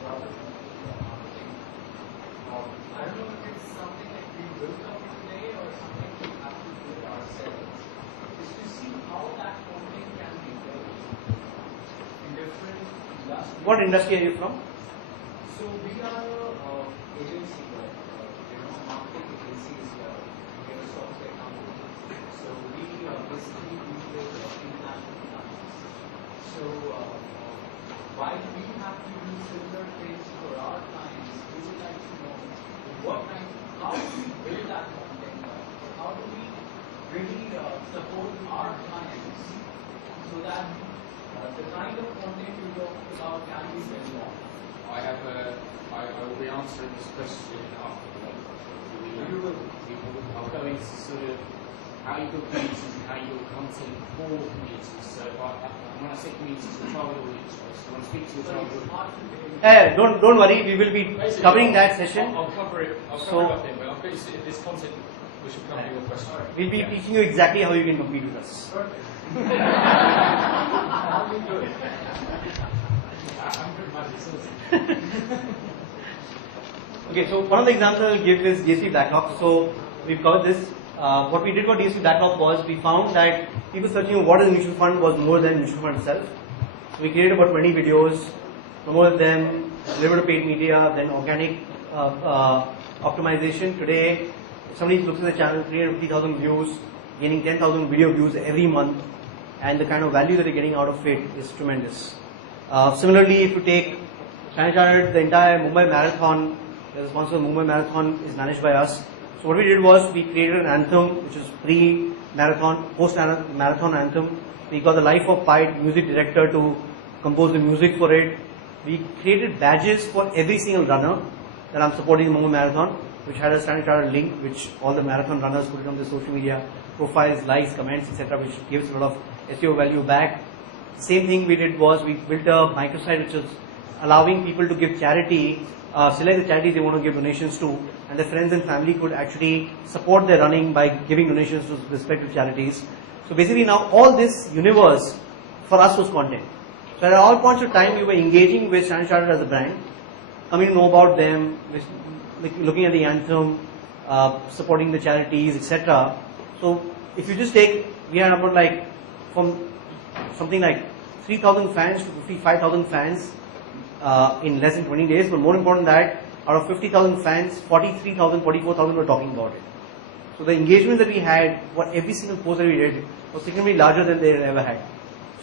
rather than marketing. I don't know if it's something that we will cover today or something we have to do it ourselves. Is to see how that content can be built in different industries. What industry are you from? So we are an agency, marketing agency as well. We are a software company. So we basically do this international clients. So why do we have to do similar things for our clients? We would like to know how do we build that content up? How do we really support our clients so that the kind of content you talk about can be built up? I will be answering this question after the I'll go into sort of how you build communities and how you build content for communities. So when I say communities, the target audience first. When I speak to your target audience, Don't worry, we will be covering that session. I'll cover it. I'll cover it up then, but I'll finish it this content which will cover your question. We'll be teaching you exactly how you can compete with us. Perfect. How do you do it? I'm good magic. Okay, so one of the examples I will give is DSP backlog. So we've covered this. What we did for DSP backlog was we found that people searching what is a mutual fund was more than mutual fund itself. So we created about 20 videos, promoted them, delivered paid media, then organic optimization. Today, if somebody looks at the channel, 350,000 views, gaining 10,000 video views every month, and the kind of value that they're getting out of it is tremendous. Similarly, if you take Standard Chartered, the entire Mumbai Marathon, the sponsor of Mumbai Marathon is managed by us. So what we did was we created an anthem which is pre-marathon, post-marathon anthem. We got the Life of Pi music director to compose the music for it. We created badges for every single runner that I'm supporting in Mumbai Marathon. which had a Standard Chartered link, which all the marathon runners put it on their social media profiles, likes, comments, etc., which gives a lot of SEO value back. Same thing we did was we built a microsite which is allowing people to give charity, select the charities they want to give donations to, and their friends and family could actually support their running by giving donations to respective charities. So basically now all this universe for us was content. So at all points of time we were engaging with Standard Chartered as a brand, coming to know about them, looking at the anthem, supporting the charities, etc. So if you just take, we had about like from something like 3,000 fans to 55,000 fans in less than 20 days, but more important than that, out of 50,000 fans, 43,000, 44,000 were talking about it. So the engagement that we had, what every single post that we did, was significantly larger than they had ever had.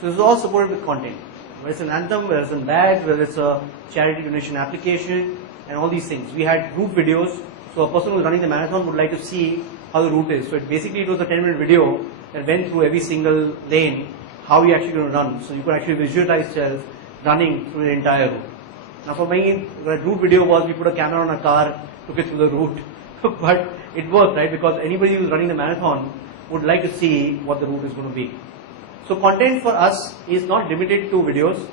So this is all supported with content. Whether it's an anthem, whether it's a badge, whether it's a charity donation application, and all these things. We had route videos, so a person who's running the marathon would like to see how the route is. So it was a 10-minute video that went through every single lane, how you're actually going to run. So you could actually visualize yourself running through the entire route. Now for me, the route video was we put a camera on a car, took it through the route. But it worked, right? Because anybody who's running the marathon would like to see what the route is going to be. So content for us is not limited to videos,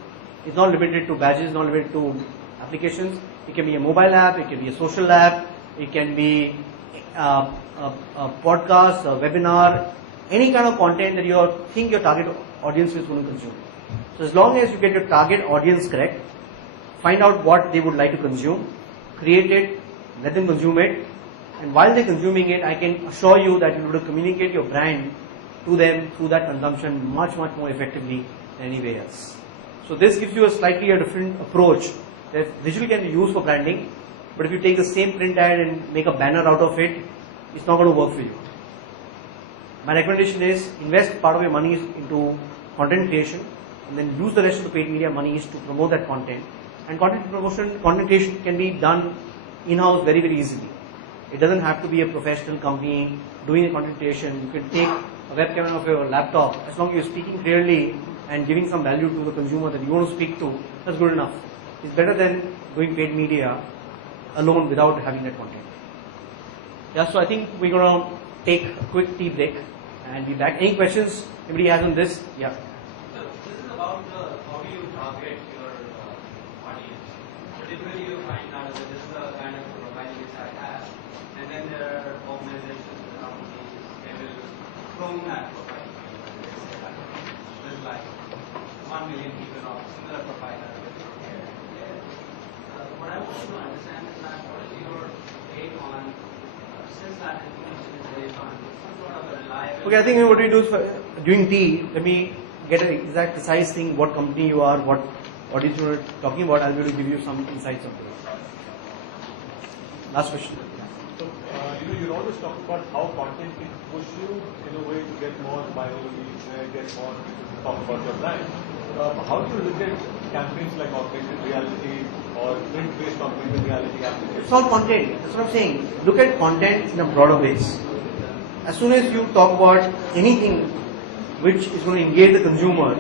it's not limited to badges, not limited to applications. It can be a mobile app, it can be a social app, it can be a podcast, a webinar, any kind of content that you think your target audience is going to consume. So as long as you get your target audience correct, find out what they would like to consume, create it, let them consume it, and while they're consuming it, I can assure you that you'll be able to communicate your brand to them through that consumption much more effectively than anywhere else. So this gives you a slightly different approach. That visual can be used for branding, but if you take the same print ad and make a banner out of it, it's not going to work for you. My recommendation is invest part of your money into content creation and then use the rest of the paid media monies to promote that content. And content promotion, content creation can be done in-house very easily. It doesn't have to be a professional company doing the content creation. You can take a webcam of your laptop, as long as you're speaking clearly and giving some value to the consumer that you want to speak to, that's good enough. It's better than doing paid media alone without having that content. Yeah, so I think we're going to take a quick tea break and be back. Any questions anybody has on this? Yeah. So this is about how do you target your audience. So typically you find out that this is the kind of profile which I have, and then there are organizations around me, they will clone that profile. There's like 1 million people of similar profile. What I want to understand is that what is your take on since that information is based on some sort of a reliable. Okay, I think what we do is during tea, let me get an exact precise thing, what company you are, what audience you are talking about. I'll be able to give you some insights on this. Last question. So, you always talk about how content can push you in a way to get more viral reach, get more talk about your brand. How do you look at campaigns like augmented reality or print-based augmented reality applications? It's all content. That's what I'm saying. Look at content in a broader base. As soon as you talk about anything which is going to engage the consumer,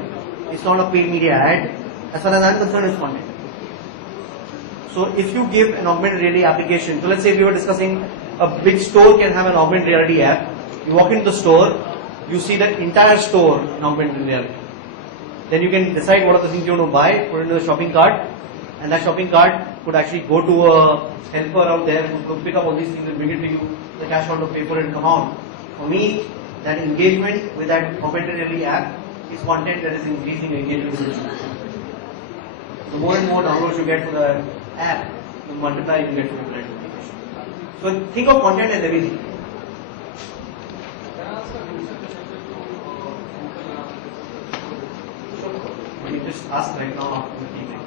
it's not a paid media ad. As far as I'm concerned, it's content. So if you give an augmented reality application, so let's say we were discussing a big store can have an augmented reality app. You walk into the store, you see the entire store in augmented reality. Then you can decide what are the things you want to buy, put it into the shopping cart, and that shopping cart could actually go to a helper out there who could pick up all these things and bring it to you, the cash out of paper and come out. For me, that engagement with that augmented reality app is content that is increasing engagement with the consumer. The more and more downloads you get to the app, the multiply you get to the brand application. So think of content as everything. Let me just ask right now after the tea break.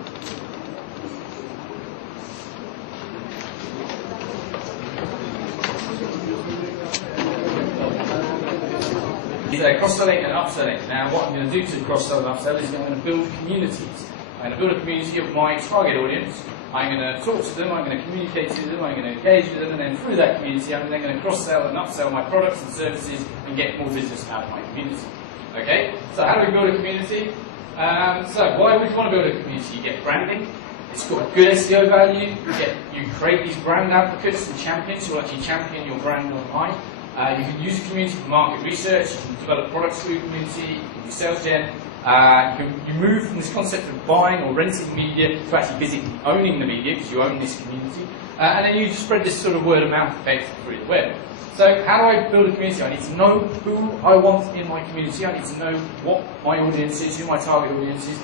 Cross-selling and upselling. Now what I'm going to do to cross-sell and upsell is I'm going to build communities. I'm going to build a community of my target audience. I'm going to talk to them, I'm going to communicate to them, I'm going to engage with them, and then through that community I'm then going to cross-sell and upsell my products and services and get more business out of my community. Okay? So how do we build a community? So why would you want to build a community? You get branding, It's got a good SEO value. You create these brand advocates and champions who will actually champion your brand online. You can use the community for market research. You can develop products through the community. You can do sales gen. You move from this concept of buying or renting media to actually physically owning the media because you own this community. And then you just spread this sort of word of mouth effect through the web. So how do I build a community? I need to know who I want in my community. I need to know what my audience is, who my target audience is.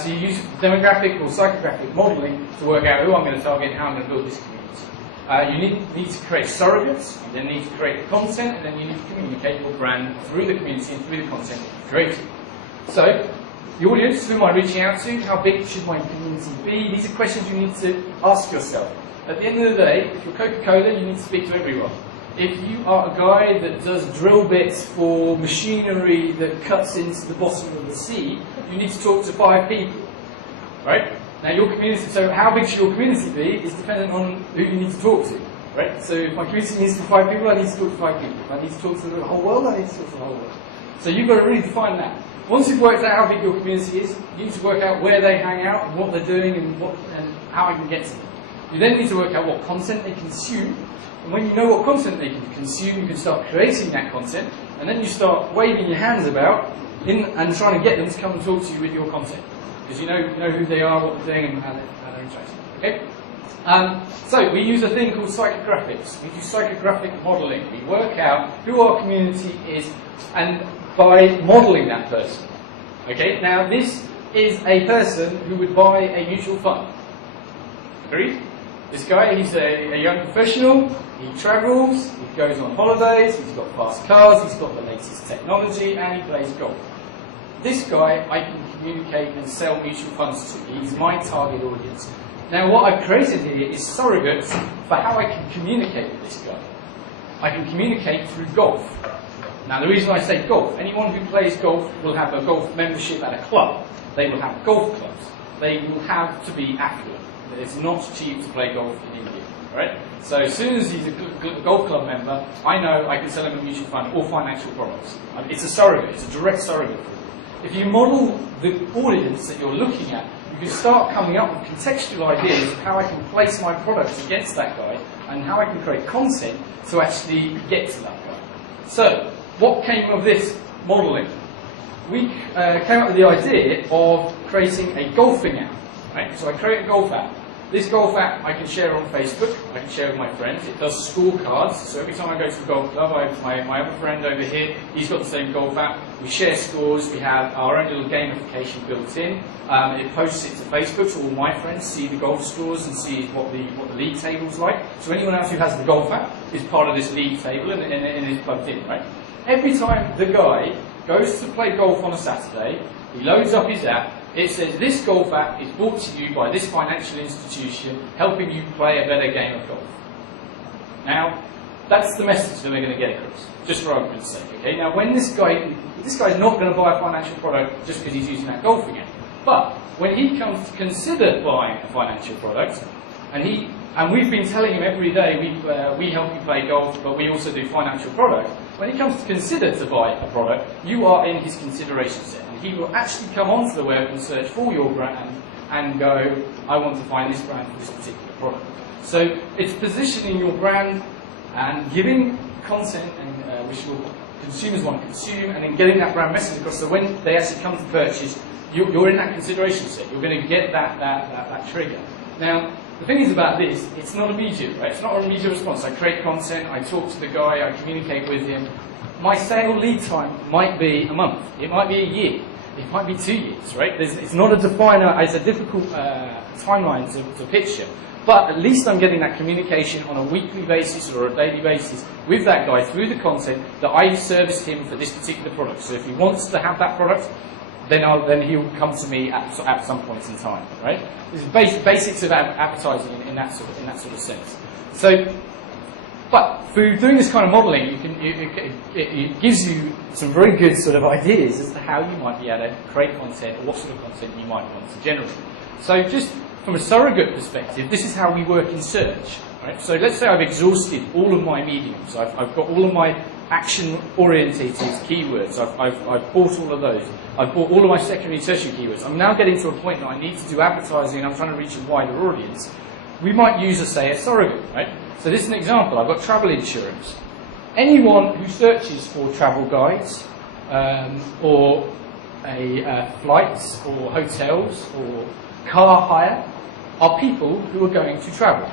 So you use demographic or psychographic modeling to work out who I'm going to target and how I'm going to build this community. You need to create surrogates, you then need to create the content, and then you need to communicate your brand through the community and through the content that you've created. So, the audience, who am I reaching out to? How big should my community be? These are questions you need to ask yourself. At the end of the day, if you're Coca-Cola, you need to speak to everyone. If you are a guy that does drill bits for machinery that cuts into the bottom of the sea, you need to talk to 5 people, right? Now your community, so how big should your community be is dependent on who you need to talk to, right? So if my community needs to be 5 people, I need to talk to 5 people. If I need to talk to the whole world, I need to talk to the whole world. So you've got to really define that. Once you've worked out how big your community is, you need to work out where they hang out, and what they're doing, and how I can get to them. You then need to work out what content they consume. And when you know what content they can consume, you can start creating that content, and then you start waving your hands about and trying to get them to come and talk to you with your content. Because you know who they are, what they're doing, and how they're interacting. Okay? So we use a thing called psychographics. We do psychographic modeling. We work out who our community is, and by modeling that person. Okay? Now this is a person who would buy a mutual fund. Agreed? This guy, he's a young professional, he travels, he goes on holidays, he's got fast cars, he's got the latest technology, and he plays golf. This guy, I can communicate and sell mutual funds to. He's my target audience. Now what I've created here is surrogates for how I can communicate with this guy. I can communicate through golf. Now the reason I say golf, anyone who plays golf will have a golf membership at a club. They will have golf clubs. They will have to be affluent. It's not cheap to play golf in India, right? So as soon as he's a golf club member, I know I can sell him a mutual fund or financial products. It's a surrogate, it's a direct surrogate. If you model the audience that you're looking at, you can start coming up with contextual ideas of how I can place my products against that guy and how I can create content to actually get to that guy. So, what came of this modeling? We came up with the idea of creating a golfing app. Right? So I create a golf app. This golf app I can share on Facebook, I can share with my friends. It does scorecards, so every time I go to the golf club, I have my other friend over here, he's got the same golf app. We share scores, we have our own little gamification built in. It posts it to Facebook, so all my friends see the golf scores and see what the league table's like. So anyone else who has the golf app is part of this league table and is plugged in, right? Every time the guy goes to play golf on a Saturday, he loads up his app. It says, this golf app is brought to you by this financial institution, helping you play a better game of golf. Now, that's the message that we're going to get across, just for argument's sake. Okay? Now, when this guy's not going to buy a financial product just because he's using that golfing app, but when he comes to consider buying a financial product, and we've been telling him every day, we help you play golf, but we also do financial products. When he comes to consider to buy a product, you are in his consideration set. He will actually come onto the web and search for your brand and go, I want to find this brand for this particular product. So it's positioning your brand and giving content and which your consumers want to consume, and then getting that brand message across. So when they actually come to purchase, you're in that consideration set. You're going to get that trigger. Now, the thing is about this, it's not immediate, right? It's not an immediate response. I create content, I talk to the guy, I communicate with him. My sale lead time might be a month. It might be a year. It might be 2 years, right? It's not a definer, it's a difficult timeline to picture. But at least I'm getting that communication on a weekly basis or a daily basis with that guy through the content that I service him for this particular product. So if he wants to have that product, then he'll come to me at some point in time, right? This is basics of advertising in that sort of sense. So, but through doing this kind of modelling, it gives you some very good sort of ideas as to how you might be able to create content or what sort of content you might want to generate. So just from a surrogate perspective, this is how we work in search. right? So let's say I've exhausted all of my mediums. I've got all of my action-orientated keywords. I've bought all of those. I've bought all of my secondary and tertiary keywords. I'm now getting to a point that I need to do advertising and I'm trying to reach a wider audience. We might use, say, a surrogate, right? So this is an example. I've got travel insurance. Anyone who searches for travel guides or flights or hotels or car hire are people who are going to travel.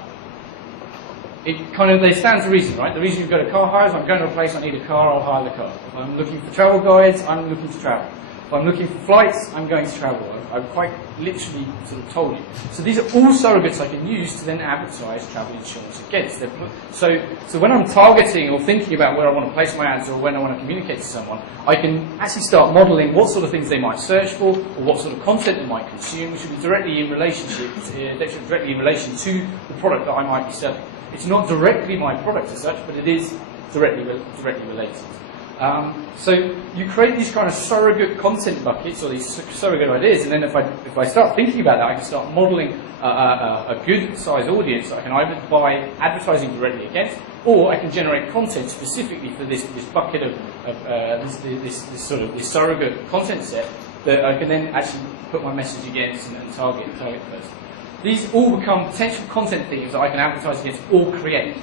They stand to reason, right? The reason you go to car hire is I'm going to a place, I need a car, I'll hire the car. If I'm looking for travel guides, I'm looking to travel. If I'm looking for flights, I'm going to travel. I've quite literally sort of told you. So these are all surrogates I can use to then advertise travel insurance against. So when I'm targeting or thinking about where I want to place my ads or when I want to communicate to someone, I can actually start modelling what sort of things they might search for or what sort of content they might consume, which will be directly in relation to the product that I might be selling. It's not directly my product as such, but it is directly related. So you create these kind of surrogate content buckets or these surrogate ideas, and then if I start thinking about that, I can start modelling a good sized audience that I can either buy advertising directly against, or I can generate content specifically for this bucket of this surrogate content set that I can then actually put my message against and target first. These all become potential content themes that I can advertise against or create.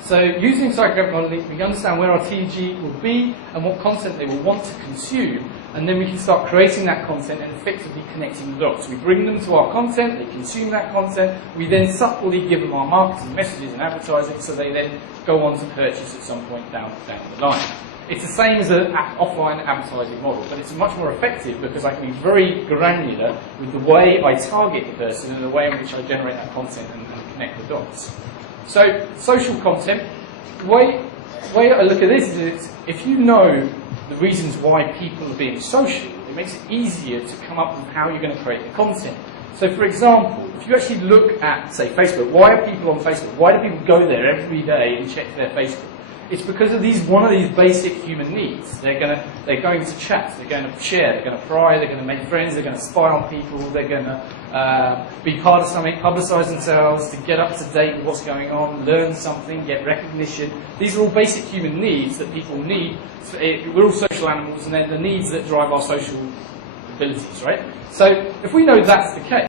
So using psychographic modeling, we can understand where our TG will be and what content they will want to consume, and then we can start creating that content and effectively connecting the dots. We bring them to our content, they consume that content, we then subtly give them our marketing messages and advertising so they then go on to purchase at some point down the line. It's the same as an offline advertising model, but it's much more effective because I can be very granular with the way I target the person and the way in which I generate that content and connect the dots. So, social content, the way I look at this is if you know the reasons why people are being social, it makes it easier to come up with how you're going to create the content. So, for example, if you actually look at, say, Facebook, why are people on Facebook? Why do people go there every day and check their Facebook? It's because of one of these basic human needs. They're going to chat, they're going to share, they're going to pry, they're going to make friends, they're going to spy on people, they're going to be part of something, publicise themselves, to get up to date with what's going on, learn something, get recognition. These are all basic human needs that people need. We're all social animals, and they're the needs that drive our social abilities, right? So if we know that's the case,